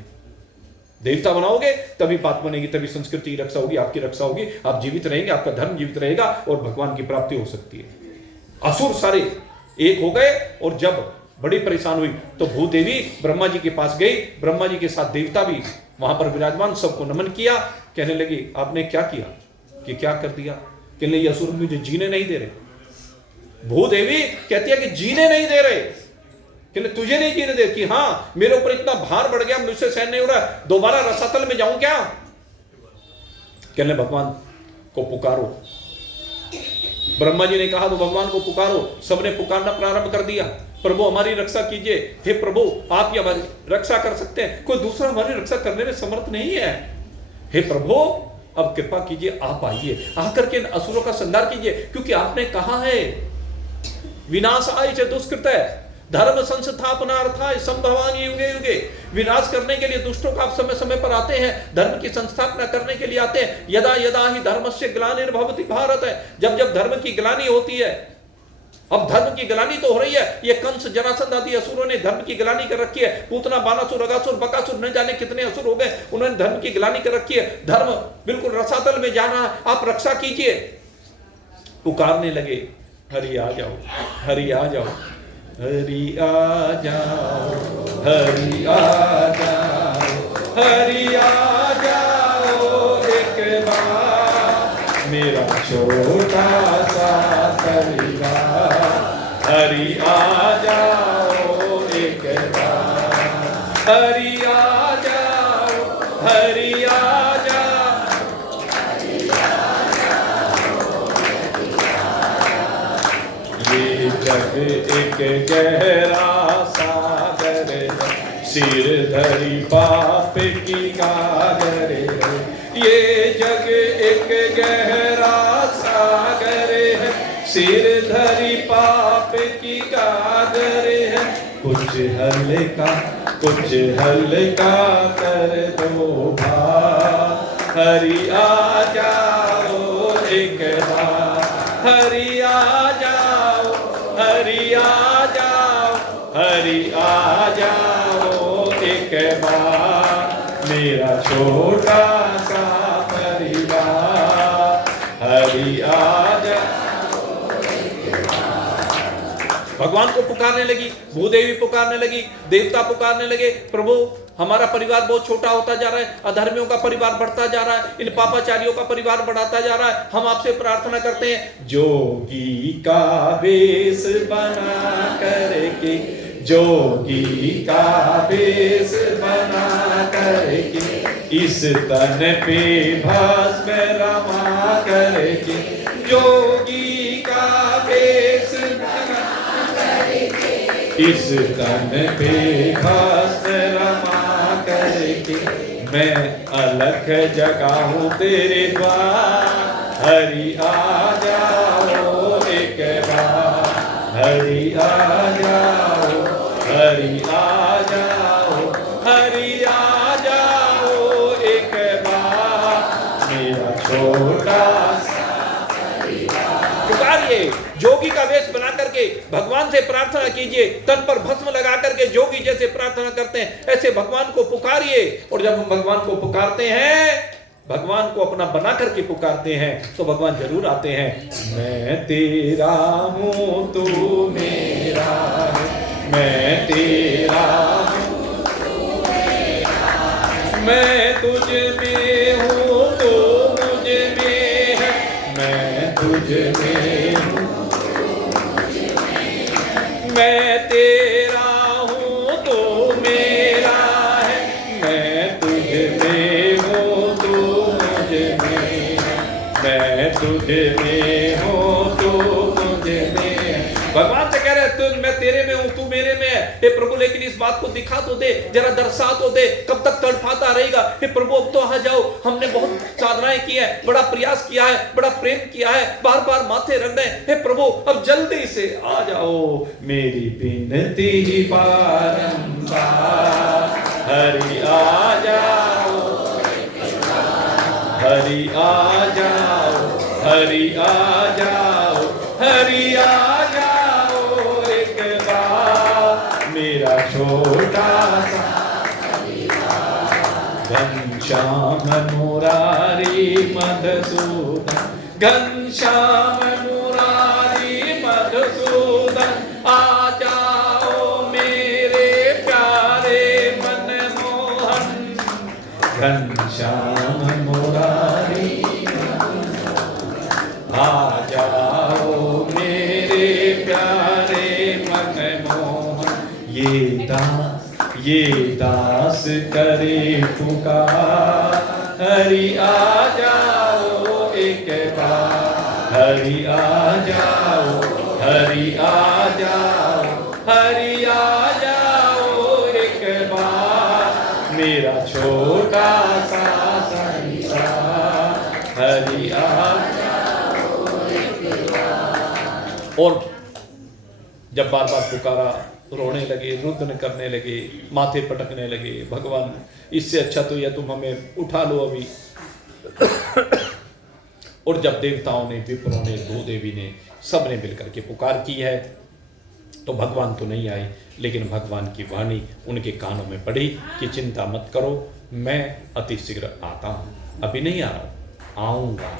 देवता बनाओगे तभी बात बनेगी, तभी संस्कृति की रक्षा होगी, आपकी रक्षा होगी, आप जीवित रहेंगे, आपका धर्म जीवित रहेगा और भगवान की प्राप्ति हो सकती है। असुर सारे एक हो गए और जब बड़ी परेशान हुई तो भूदेवी ब्रह्मा जी के पास गई, ब्रह्मा जी के साथ देवता भी वहां पर विराजमान, सबको नमन किया। कहने लगी आपने क्या किया, कि क्या कर दिया? कहने ये असुर मुझे जीने नहीं दे रहे। भूदेवी कहती है कि जीने नहीं दे रहे, कहने तुझे नहीं जीने दे, कि हाँ मेरे ऊपर इतना भार बढ़ गया, मुझसे सहन नहीं हो रहा, दोबारा रसातल में जाऊं क्या? कहने भगवान को पुकारो। ब्रह्मा जी ने कहा तो भगवान को पुकारो। सबने पुकारना प्रारंभ कर दिया, प्रभु हमारी रक्षा कीजिए, हे प्रभु आप ही हमारी रक्षा कर सकते हैं, कोई दूसरा हमारी रक्षा करने में समर्थ नहीं है। हे प्रभु अब कृपा कीजिए, आप आइए, आकर के असुरों का संहार कीजिए, क्योंकि आपने कहा है विनाश आय च दुष्कृत है धर्म संस्थापनार्थाय संभवामि युगे युगे। विनाश करने के लिए दुष्टों का आप समय समय पर आते हैं, धर्म की संस्थापना करने के लिए आते हैं। यदा यदा ही धर्मस्य ग्लानिर्भवति भारत है, जब जब धर्म की ग्लानि होती है। अब धर्म की ग्लानि तो हो रही है, ये कंस जरासंध आदि असुरों ने धर्म की ग्लानि कर रखी है। पूतना बानासुर अगासुर बकासुर न जाने कितने असुर हो गए, उन्होंने धर्म की ग्लानि कर रखी है। धर्म बिल्कुल रसातल में जा रहा है, आप रक्षा कीजिए। पुकारने लगे हरि आ जाओ, हरि आ जाओ, हरि आ जाओ, हरि आ जाओ, हरि आ जाओ एक बार मेरा छोटा सा परिवार। हरि आ जाओ एक बार, हरि आ जाओ, हरि आ जाओ, ये जग एक गहरा सागर है, सिर धरी पाप की गागर है। ये जग एक गहरा सागर है, सिर धरी पाप की गागर है। कुछ हल्का कर दो भार, हरि आ जाओ एक बार, हरि आ जाओ, हरि आ जाओ, हरि आ जाओ एक बार मेरा छोटा सा परिवार। हरि आ जाओ। भगवान को पुकारने लगी, भूदेवी पुकारने लगी, देवता पुकारने लगे, प्रभु हमारा परिवार बहुत छोटा होता जा रहा है, अधर्मियों का परिवार बढ़ता जा रहा है, इन पापाचारियों का परिवार बढ़ाता जा रहा है। हम आपसे प्रार्थना करते हैं, जोगी का वेश बना करके, जोगी का वेश बना करके, इस तन पे भस्म रमा करके, जोगी का वेश बना करके, इस तन पे भस्म रमा करके, मैं अलख जगाऊं तेरे द्वार। हरि आ जाओ एक बार, हरि आ जाओ, हरि आ जाओ, हरि आ जाओ एक बार मेरा छोटा सा परिवार। पुकारिए, जोगी का वेश बना करके भगवान से प्रार्थना कीजिए, तन पर भस्म लगा करके जोगी जैसे प्रार्थना करते हैं ऐसे भगवान को पुकारिए। और जब हम भगवान को पुकारते हैं, भगवान को अपना बना करके पुकारते हैं, तो भगवान जरूर आते हैं। मैं तेरा हूं तू मेरा है, मैं तेरा हूं तू मेरा है, मैं तुझ में हूं तू मुझ में है, मैं तुझ में हूं, मैं तेरा हूं तू मेरा है, मैं तुझ में हूं तू मुझ में है, मैं तुझ में हूं तू मुझ में है। भगवान से कह रहे हैं तू, मैं तेरे में हूं, तू मेरे में है। हे प्रभु लेकिन इस बात को दिखा तो दे, जरा दर्शा तो दे, कब तक तड़पाता रहेगा? हे प्रभु अब तो आ जाओ, हमने बहुत साधनाएं की है, बड़ा प्रयास किया है, बड़ा प्रेम किया है, बार बार माथे रख रहे हैं, हे प्रभु अब जल्दी से आ जाओ। मेरी विनती बारंबार, हरि आ जाओ, हरि आ जाओ, हरि आ जाओ, हरि आ जाओ एक बार, मेरा छोटा सा घनश्याम मुरारी मधुसूदन, घनश्याम मुरारी मधुसूदन, आ जाओ मेरे प्यारे मनमोहन, घनश्याम मुरारी आ जाओ मेरे प्यारे मनमोहन। ये दास करे पुकार, हरि आ जाओ एक बार, हरि आ जाओ, हरि आ जाओ, हरि आ जाओ एक बार, मेरा छोटा सा संसार, हरि आ जाओ एक बार। और जब बार बार पुकारा, रोने लगे, रुदन करने लगे, माथे पटकने लगे, भगवान इससे अच्छा तो यह तुम हमें उठा लो अभी। और जब देवताओं ने, विप्रों ने, भूदेवी ने, सब ने मिलकर के पुकार की है, तो भगवान तो नहीं आए, लेकिन भगवान की वाणी उनके कानों में पड़ी कि चिंता मत करो, मैं अति शीघ्र आता हूँ, अभी नहीं आ रहा, आऊँगा,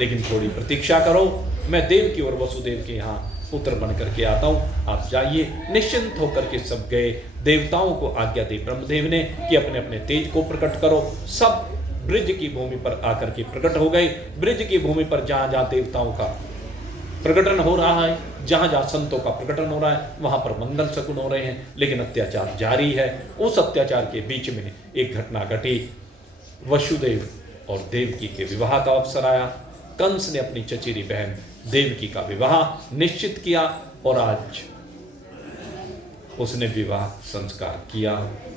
लेकिन थोड़ी प्रतीक्षा करो, मैं देव की और वसुदेव के यहाँ पुत्र बन करके आता हूँ, आप जाइए। निश्चिंत होकर के सब गए। देवताओं को आज्ञा दी ब्रह्मदेव ने कि अपने अपने तेज को प्रकट करो। सब ब्रिज की भूमि पर आकर के प्रकट हो गए। ब्रिज की भूमि पर जहाँ जहाँ देवताओं का प्रकटन हो रहा है, जहाँ जहाँ संतों का प्रकटन हो रहा है, वहाँ पर मंगल शकुन हो रहे हैं, लेकिन अत्याचार जारी है। उस अत्याचार के बीच में एक घटना घटी। वसुदेव और देवकी के विवाह का अवसर आया। कंस ने अपनी चचेरी बहन देवकी का विवाह निश्चित किया और आज उसने विवाह संस्कार किया।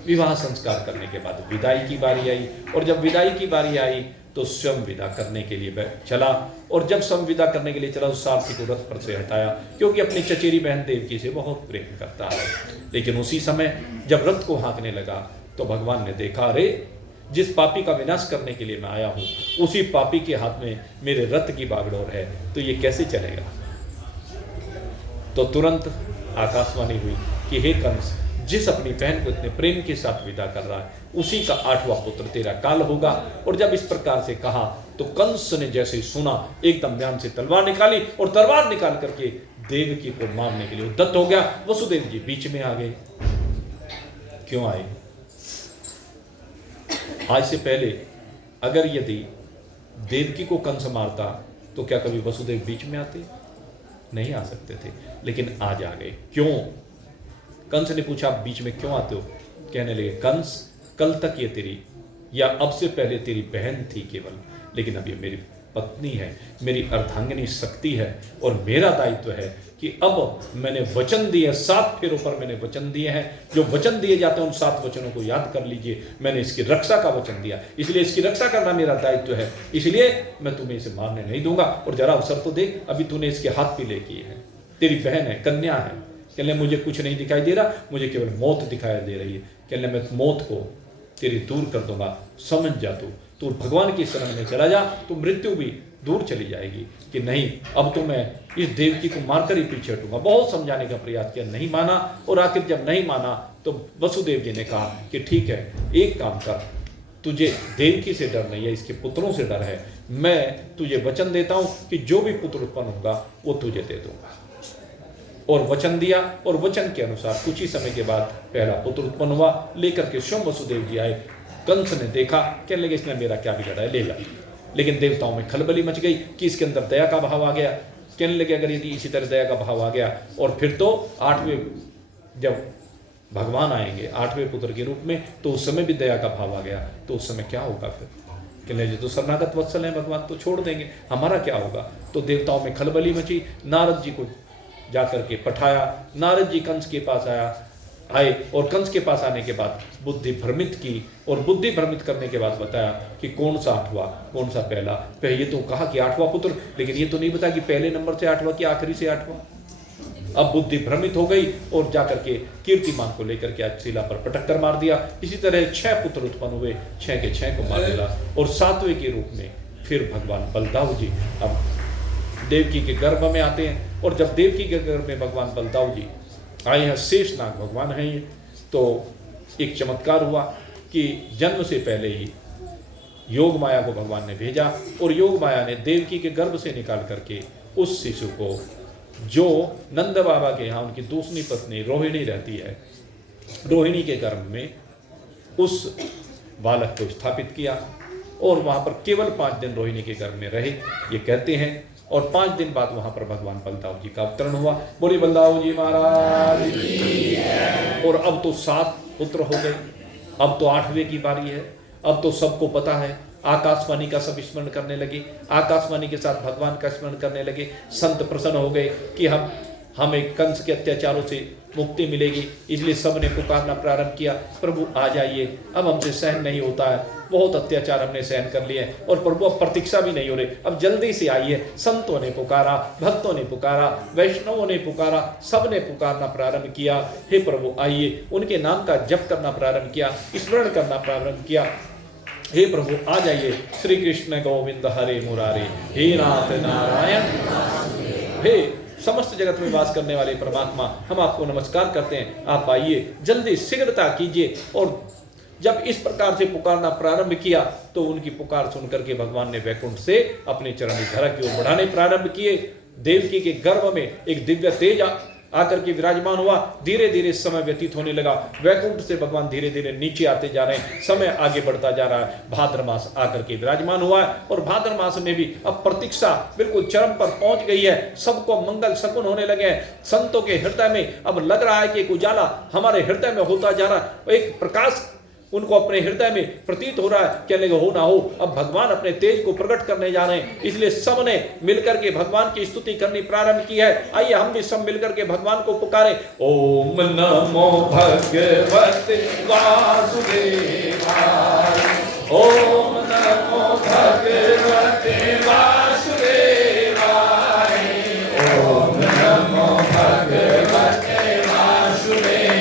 विवाह संस्कार करने के बाद विदाई की बारी आई, और जब विदाई की बारी आई तो स्वयं विदा करने के लिए चला। और जब स्वयं विदा करने के लिए चला तो सारथी को रथ पर से हटाया, क्योंकि अपनी चचेरी बहन देवकी से बहुत प्रेम करता है। लेकिन उसी समय जब रथ को हाँकने लगा तो भगवान ने देखा, अरे जिस पापी का विनाश करने के लिए मैं आया हूँ, उसी पापी के हाथ में मेरे रथ की बागडोर है, तो ये कैसे चलेगा। तो तुरंत आकाशवाणी हुई कि हे कंस, जिस अपनी बहन को इतने प्रेम के साथ विदा कर रहा है, उसी का 8वां पुत्र तेरा काल होगा। और जब इस प्रकार से कहा तो कंस ने जैसे ही सुना, एकदम म्यान से तलवार निकाली और तलवार निकाल करके देवकी को मारने के लिए उद्यत हो गया। वसुदेव जी बीच में आ गए। क्यों आए? आज से पहले अगर यदि देवकी को कंस मारता तो क्या कभी वसुदेव बीच में आते? नहीं आ सकते थे, लेकिन आज आ गए। क्यों? कंस ने पूछा, बीच में क्यों आते हो? कहने लगे, कंस, कल तक ये तेरी, या अब से पहले तेरी बहन थी केवल, लेकिन अब ये मेरी पत्नी है, मेरी अर्धांगिनी शक्ति है, और मेरा दायित्व है कि अब मैंने वचन दिए, 7 फेरों पर मैंने वचन दिए हैं। जो वचन दिए जाते हैं उन 7 वचनों को याद कर लीजिए। मैंने इसकी रक्षा का वचन दिया, इसलिए इसकी रक्षा करना मेरा दायित्व है, इसलिए मैं तुम्हें इसे मारने नहीं दूंगा। और जरा अवसर तो देख, अभी तूने इसके हाथ पीले किए हैं, तेरी बहन है, कन्या है। कहने मुझे कुछ नहीं दिखाई दे रहा, मुझे केवल मौत दिखाई दे रही है। कहने मैं मौत को तेरी दूर कर दूंगा, समझ जा तू भगवान की शरण में चला जा, तो मृत्यु भी दूर चली जाएगी। कि नहीं, अब तो मैं इस देवकी को मारकर ही पीछे हटूंगा। बहुत समझाने का प्रयास किया, नहीं माना। और आखिर जब नहीं माना तो वसुदेव जी ने कहा कि ठीक है, एक काम कर, तुझे देवकी से डर नहीं है, इसके पुत्रों से डर है। मैं तुझे वचन देता हूं कि जो भी पुत्र उत्पन्न होगा वो तुझे दे दूंगा। और वचन दिया, और वचन के अनुसार कुछ ही समय के बाद पहला पुत्र उत्पन्न हुआ। लेकर के स्वयं वसुदेव जी आए। कंस ने देखा, कहने लगे इसने मेरा क्या बिगाड़ा है, ले ला। लेकिन देवताओं में खलबली मच गई कि इसके अंदर दया का भाव आ गया। कहने लगे अगर यदि इसी तरह दया का भाव आ गया, और फिर तो 8वें जब भगवान आएंगे 8वें पुत्र के रूप में, तो उस समय भी दया का भाव आ गया, तो उस समय क्या होगा फिर? कहने लगे तो शरणागत वत्सल है भगवान, तो छोड़ देंगे, हमारा क्या होगा? तो देवताओं में खलबली मची। नारद जी को जाकर के पठाया। नारद जी कंस के पास आए और कंस के पास आने के बाद बुद्धि भ्रमित की, और बुद्धि भ्रमित करने के बाद बताया कि कौन सा आठवां, कौन सा पहला। पहले ये तो कहा कि आठवां पुत्र, लेकिन ये तो नहीं बताया कि पहले नंबर से आठवां कि आखिरी से आठवां। अब बुद्धि भ्रमित हो गई और जाकर के कीर्तिमान को लेकर के शिला पर पटक कर मार दिया। इसी तरह 6 पुत्र उत्पन्न हुए, 6 के 6 को मार दिया। और 7वें के रूप में फिर भगवान बलदाऊ जी अब देवकी के गर्भ में आते हैं। और जब देवकी के गर्भ में भगवान बलदाऊ जी आए हैं, शेषनाग भगवान हैं ये, तो एक चमत्कार हुआ कि जन्म से पहले ही योग माया को भगवान ने भेजा, और योग माया ने देवकी के गर्भ से निकाल करके उस शिशु को, जो नंद बाबा के यहाँ उनकी दूसरी पत्नी रोहिणी रहती है, रोहिणी के गर्भ में उस बालक को स्थापित किया। और वहाँ पर केवल 5 दिन रोहिणी के गर्भ में रहे, ये कहते हैं। और 5 दिन बाद वहाँ पर भगवान बलदाऊ जी का अवतरण हुआ। बोली बलदाऊ जी महाराज की। और अब तो 7 पुत्र हो गए, अब तो 8वें की बारी है। अब तो सबको पता है, आकाशवाणी का सब स्मरण करने लगे, आकाशवाणी के साथ भगवान का स्मरण करने लगे। संत प्रसन्न हो गए कि हमें कंस के अत्याचारों से मुक्ति मिलेगी, इसलिए सब ने पुकारना प्रारंभ किया, प्रभु आ जाइए, अब हमसे सहन नहीं होता है, बहुत अत्याचार हमने सहन कर लिए हैं, और प्रभु अब प्रतीक्षा भी नहीं हो रही, अब जल्दी से आइए। संतों ने पुकारा, भक्तों ने पुकारा, वैष्णवों ने पुकारा, सब ने पुकारना प्रारंभ किया, हे प्रभु आइए। उनके नाम का जप करना प्रारंभ किया, स्मरण करना प्रारंभ किया, हे प्रभु आ जाइए। श्री कृष्ण गोविंद हरे मुरारे, हे नाथ नारायण, हे समस्त जगत में वास करने वाले परमात्मा, हम आपको नमस्कार करते हैं, आप आइए, जल्दी शीघ्रता कीजिए। और जब इस प्रकार से पुकारना प्रारंभ किया तो उनकी पुकार सुनकर के भगवान ने वैकुंठ से अपने चरण धरा की ओर बढ़ाने प्रारंभ किए। देवकी के गर्भ में एक दिव्य तेज आकर के विराजमान हुआ। धीरे धीरे समय व्यतीत होने लगा, वैकुंठ से भगवान धीरे धीरे नीचे आते जा रहे हैं, समय आगे बढ़ता जा रहा है। भाद्र मास आकर के विराजमान हुआ है, और भाद्र मास में भी अब प्रतीक्षा बिल्कुल चरम पर पहुंच गई है। सबको मंगल शकुन होने लगे हैं। संतों के हृदय में अब लग रहा है कि एक उजाला हमारे हृदय में होता जा रहा है, एक प्रकाश उनको अपने हृदय में प्रतीत हो रहा है। कहने लगे हो ना हो, अब भगवान अपने तेज को प्रकट करने जा रहे हैं, इसलिए सबने मिलकर के भगवान की स्तुति करनी प्रारंभ की है। आइए हम भी सब मिलकर के भगवान को पुकारें। ओम नमो भगवते वासुदेवाय, ओम नमो भगवते वासुदेवाय, ओम नमो भगवते वासुदेवाय,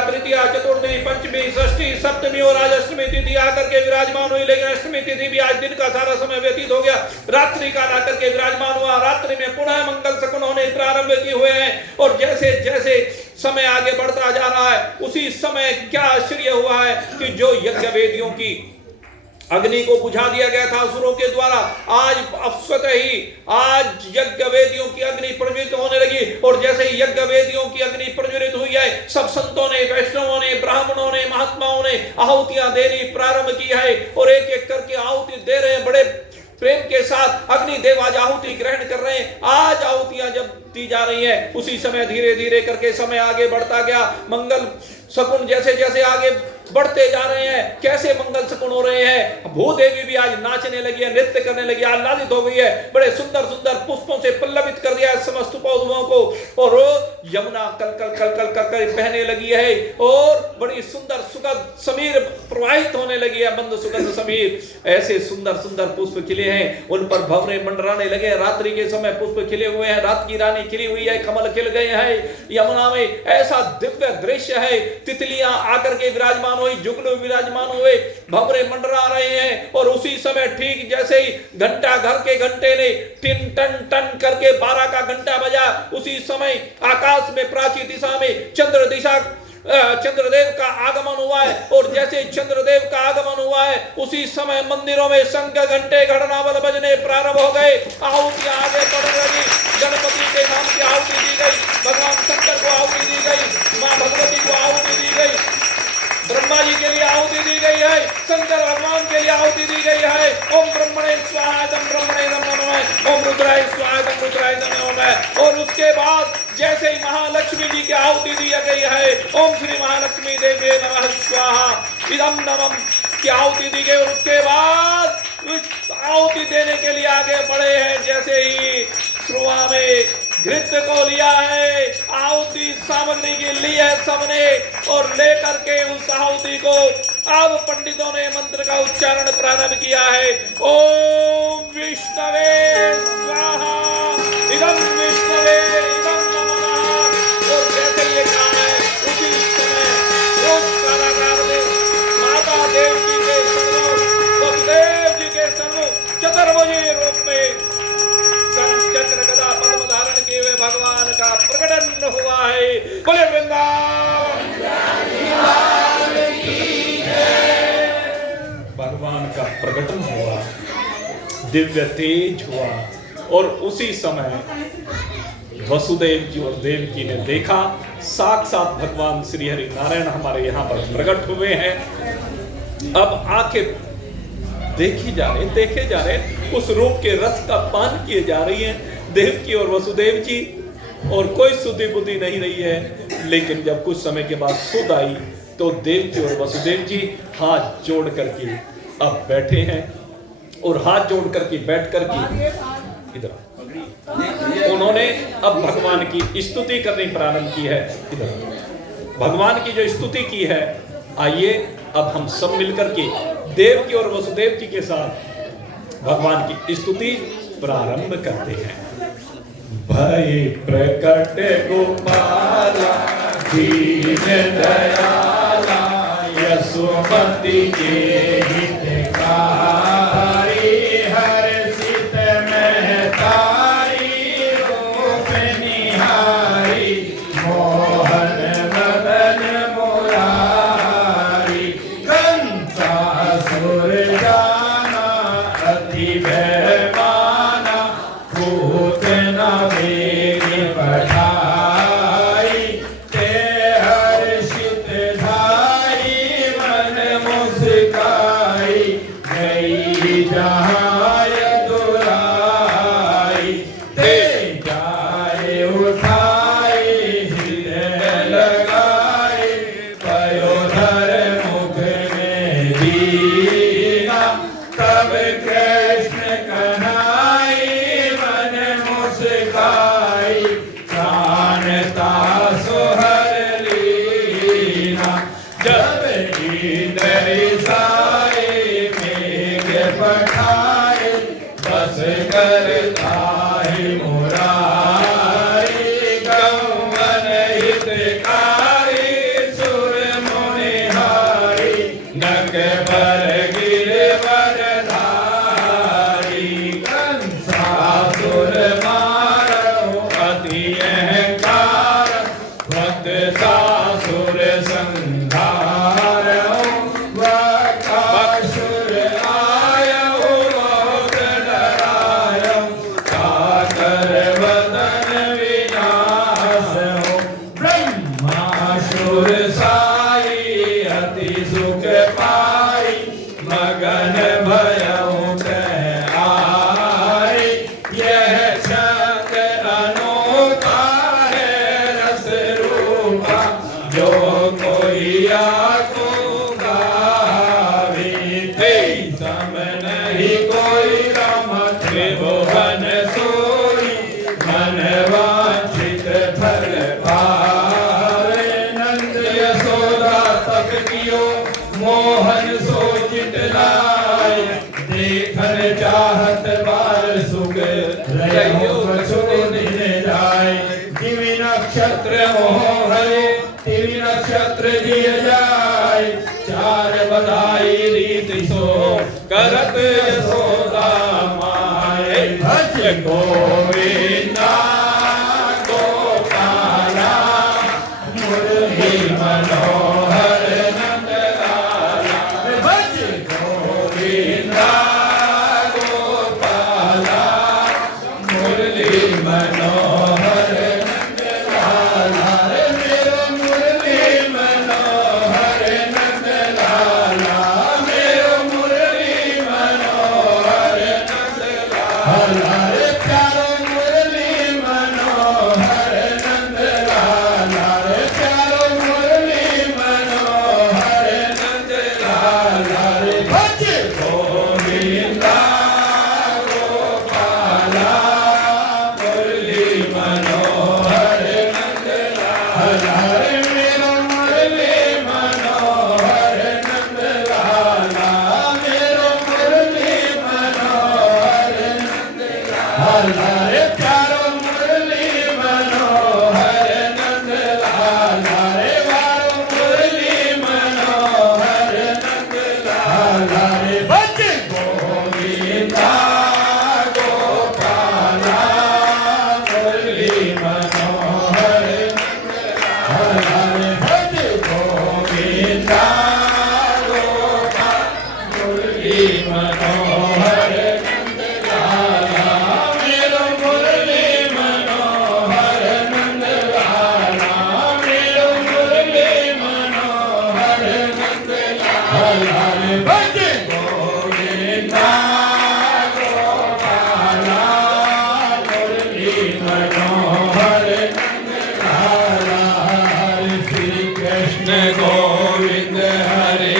तृतीया चतुर्थी पंचमी षष्ठी सप्तमी और आज अष्टमी तिथि आकर के विराजमान हुई। लेकिन अष्टमी तिथि भी आज दिन का सारा समय व्यतीत हो गया, रात्रि काल आकर के विराजमान हुआ। रात्रि में पुनः मंगल शकुन होने प्रारंभ किए हुए हैं, और जैसे जैसे समय आगे बढ़ता जा रहा है उसी समय क्या आश्चर्य हुआ है कि जो यज्ञ वेदियों की अग्नि को बुझा दिया गया था असुरों के द्वारा, आज स्वतः ही आज यज्ञ वेदियों की अग्नि प्रज्वलित होने लगी। और जैसे ही यज्ञ वेदियों की अग्नि प्रज्वलित हुई है, सब संतों ने, वैष्णवों ने, ब्राह्मणों ने, महात्माओं ने आहुतियां देनी प्रारंभ की है, और एक एक करके आहुति दे रहे हैं। बड़े प्रेम के साथ अग्नि देव आज आहुति ग्रहण कर रहे हैं। आज आहुतियां जब दी जा रही हैं, उसी समय धीरे धीरे करके समय आगे बढ़ता गया। मंगल शकुन जैसे जैसे आगे बढ़ते जा रहे हैं, कैसे मंगल शकुन हो रहे हैं। भूदेवी भी आज नाचने लगी है, नृत्य करने लगी, आह्लादित हो गई है। बड़े सुंदर सुंदर पुष्पों से पल्लवित कर दिया है समस्त पौधों को, और यमुना कल कल कल कल कल कल बहने लगी है, और बड़ी सुंदर सुगंध समीर प्रवाहित होने लगी है, मंद सुगंध समीर। ऐसे सुंदर सुंदर पुष्प खिले हैं, उन पर भंवरे मंडराने लगे। रात्रि के समय पुष्प खिले हुए हैं, रात की रानी खिली हुई है, कमल खिल गए हैं यमुना में। ऐसा दिव्य दृश्य है। तितलियां आकर के विराजमान हुई, जुगनू विराजमान हुए, भंवरे मंडरा रहे हैं। और उसी समय ठीक जैसे ही घंटा घर के घंटे ने टिन टन टन करके 12 का घंटा बजा, उसी समय आकाश में प्राची दिशा में चंद्रदेव का आगमन हुआ है। और जैसे चंद्रदेव का आगमन हुआ है, उसी समय मंदिरों में शंख घंटे घड़नावल बजने प्रारंभ हो गए। आहुतियां आगे बढ़ रही। गणपति के नाम की आहुति दी गई, भगवान शंकर को आहुति दी गई, मां भगवती को आहुति दी गई, ब्रह्मा जी के लिए आहुति दी गई है, शंकर भगवान के लिए आहुति दी गई है। ओम ब्रह्मणे स्वाहा तम ब्रह्मणे नमः, ओम रुद्राय स्वाहा तम रुद्राय नमः। और उसके बाद जैसे ही महालक्ष्मी जी की आहुति दी गई है, ओम श्री महालक्ष्मी देवी नमः स्वाहा इदम नमः की आहुति दी गई। और उसके बाद आहुति देने के लिए आगे बढ़े हैं। जैसे ही शुरुआत में घृत को लिया है, आहुति सामग्री की ली है सबने, और लेकर के उस आहुति को अब पंडितों ने मंत्र का उच्चारण प्रारंभ किया है। ओम विष्णवे स्वाहा इदम विष्णवे इदम नमः। और जैसे ये कहा है उसी समय उस कलाकार ने माता देवी के सन्मुख, वसुदेव जी के सन्मुख चतुर्भुजी रूप में चक्र गदा पद्म धारण किए हुए भगवान का प्रकटन हुआ है। बोले वृंदावन भगवान का प्रकटन हुआ, दिव्य तेज हुआ। और उसी समय वसुदेव जी और देवकी ने देखा साक्षात भगवान श्री हरि नारायण हमारे यहाँ पर प्रकट हुए हैं। अब आंखें देखे जा रहे, उस रूप के रस का पान किए जा रही हैं देवकी और वसुदेव जी, और कोई सुधि बुद्धि नहीं रही है। लेकिन जब कुछ समय के बाद सुध आई तो देवकी और वसुदेव जी हाथ जोड़ करके अब बैठे हैं, और हाथ जोड़ करके बैठ करके इधर उन्होंने अब भगवान की स्तुति करनी प्रारंभ की है। इधर भगवान की जो स्तुति की है, आइए अब हम सब मिलकर के देवकी और वसुदेव जी के साथ भगवान की स्तुति प्रारंभ करते हैं। भय प्रकट गोपाला दीन दयाला यशोमती के हितकारी हर्षित महतारी रूप निहारी मोहन मदन मुरारी कंसासुर जाना अति भयमाना पूतना वेग पठाई ते हर्षित धाई मन मुस्काई गई जहाय दुराई ते जाए उठाए हृदय लगाए पयोधर मुख में दीना तब कृष्ण कन्हाई मन मुस्काई जानता सुहर लीना जब इंद्र साए मेघ पठाए बस करता है मुरारी गौवन हितकारी सुर मुनिहारी नक पर गिरवर धारी कंसासुर मारो अति अहंकार भक्त सासुर संहारो वकासुर आयो लोक डरायो कातर वदन विनाश हो ब्रह्मासुर साई अति सुख पाई मगन भयउ कह आई यह छंद अनोखा है रस रूपा जो कोई आको गावे ते सम नहीं कोई राम त्रिभुवन सोई मन वांछित फल पावे नंद यशोदा तक कियो मोहन सोचित लाय देखन चाहत बार सुख रहो कछु दिन जाय दिव्य नक्षत्र मोह हरे दिव्य नक्षत्र दिय जाय चार बधाई रीति सो करत यशोदा माय भज गोविंदा गोपाला मुरली मनोहर नंद लाला भज गोविंदा हरे प्यारो मुरली मनोहर नंद लाल, हरे प्यारो मुरली मनोहर नंद लाल, हरे भज गोविंदा गोपाला मुरली मनोहर नंद लाल, हरे मेरो मुरली मनोहर नंद लाल, मेरो मुरली मनोहर नंद लाल, हरे प्यारो मुरली मनोहर नंद लाल, हरे वारो मुरली मनोहर नंद लाल, हरे भज गोविंदा गोपाला मुरली मनोहर नंद लाल, हरे भज गोविंदा गोपाला मुरली मनोहर नंद लाल, मेरो मुरली मनोहर नंद लाल, मेरो मुरली मनोहर नंद लाल, हरे भज गोविंदा गोपाला मुरली मनोहर नंद लाल, हरे श्री कृष्ण गोविंद हरे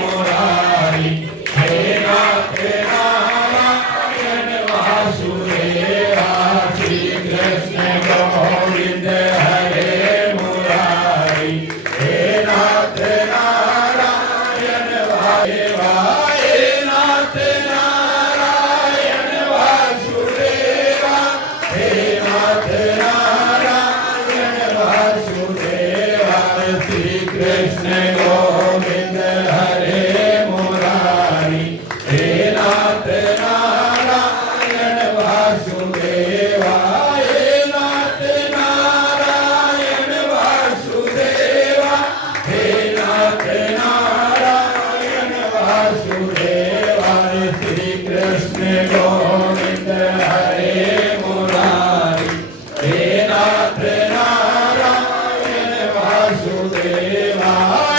मुरारी, हे नाथ नारायण वासुदेवा, श्री कृष्ण गोविंद हरे मुरारी, हे नाथ नारायण वासुदेवा, हे नाथ नारायण वासुदेवा, हे नाथ नारायण वासुदेवा, श्री कृष्ण गोविंद हरे मुरारी, हे नाथ नारायण वासुदेवा, हे नाथ नारायण वासुदेवा, हे नाथ नारायण वासुदेवा, श्री कृष्ण गोविंद हरे मुरारी, हे नाथ नारायण वासुदेवा,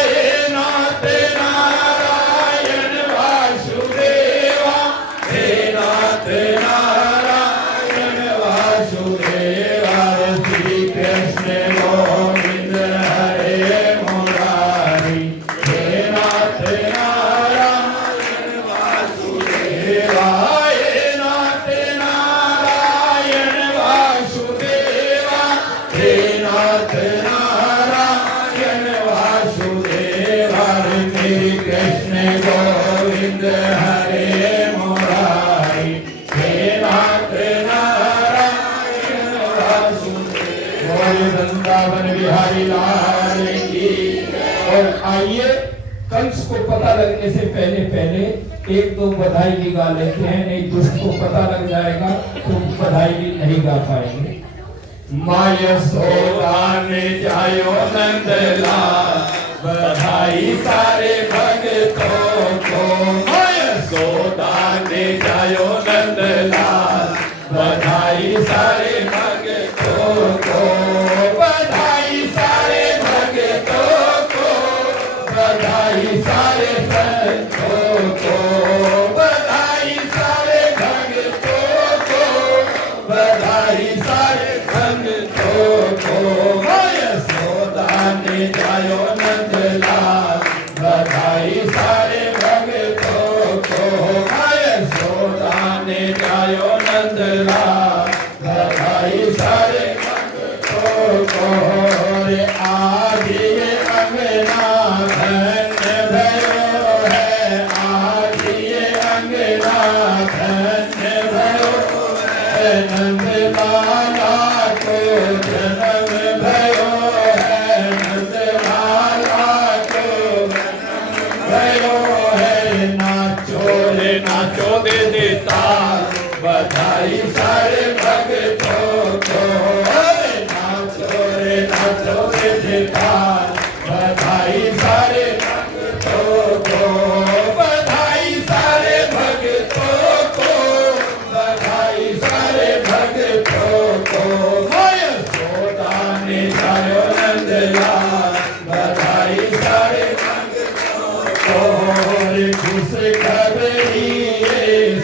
हे नाथ नारायण वासुदेवा, हे नाथ नारायण वासुदेवा, श्री कृष्ण गोविंद हरे मुरारी, हे नाथ नारायण वासुदेवा, हे नाथ नारायण वासुदेवा, हे नाथ नारायण वासुदेवा, श्री कृष्ण गोविंद हरे मुरारी, हे नाथ नारायण वासुदेवा, बोल वृंदावन बिहारी लाल की। और आइए कंस को पता लगने से पहले पहले एक दो बधाई भी गा लेते हैं, नहीं दुष्ट को पता लग जाएगा तो बधाई भी नहीं गा पाएंगे। माँ यशोदा ने जायो नंद लाल, बधाई सारे भक्तों को, माँ यशोदा ने जायो नंद लाल, बधाई सारे भक्तों को, बधाई सारे भक्तों को, बधाई सारे संतों को, बधाई सारे भक्तों को, बधाई सारे भक्तों को, माँ यशोदा ने जायो नंद लाल, बधाई सारे भक्तों को, माँ यशोदा ने जायो नंद लाल, बधाई सारे भक्तों को। रे आज ये अंगना धन्य भयो है, आज ये अंगना धन्य भयो है, नंद लाला को जन्म भयो है, नंद लाला को जन्म भयो है, नाचो रे नाचो दे देता, बधाई सारे भक्तों को, नाचो रे नाचो दे देता, बधाई सारे भक्तों को, बधाई सारे भक्तों को, बधाई सारे भक्तों को, माँ यशोदा ने जायो नंद लाल, बधाई सारे भक्तों को। खुश खबरी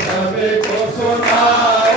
सबको सुनाओ,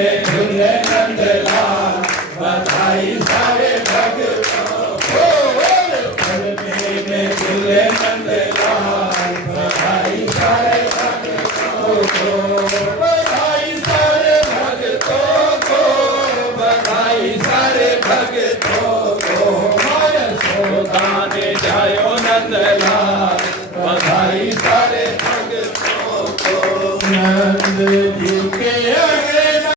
में झूले नंदलाल बधाई सारे भक्तों को पलमे में झूले नंदलाल बधाई सारे भक्तों को बधाई सारे भक्तों को बधाई सारे भक्तों को माया सोदाने जायो नंदलाल बधाई सारे भक्तों को नंद जी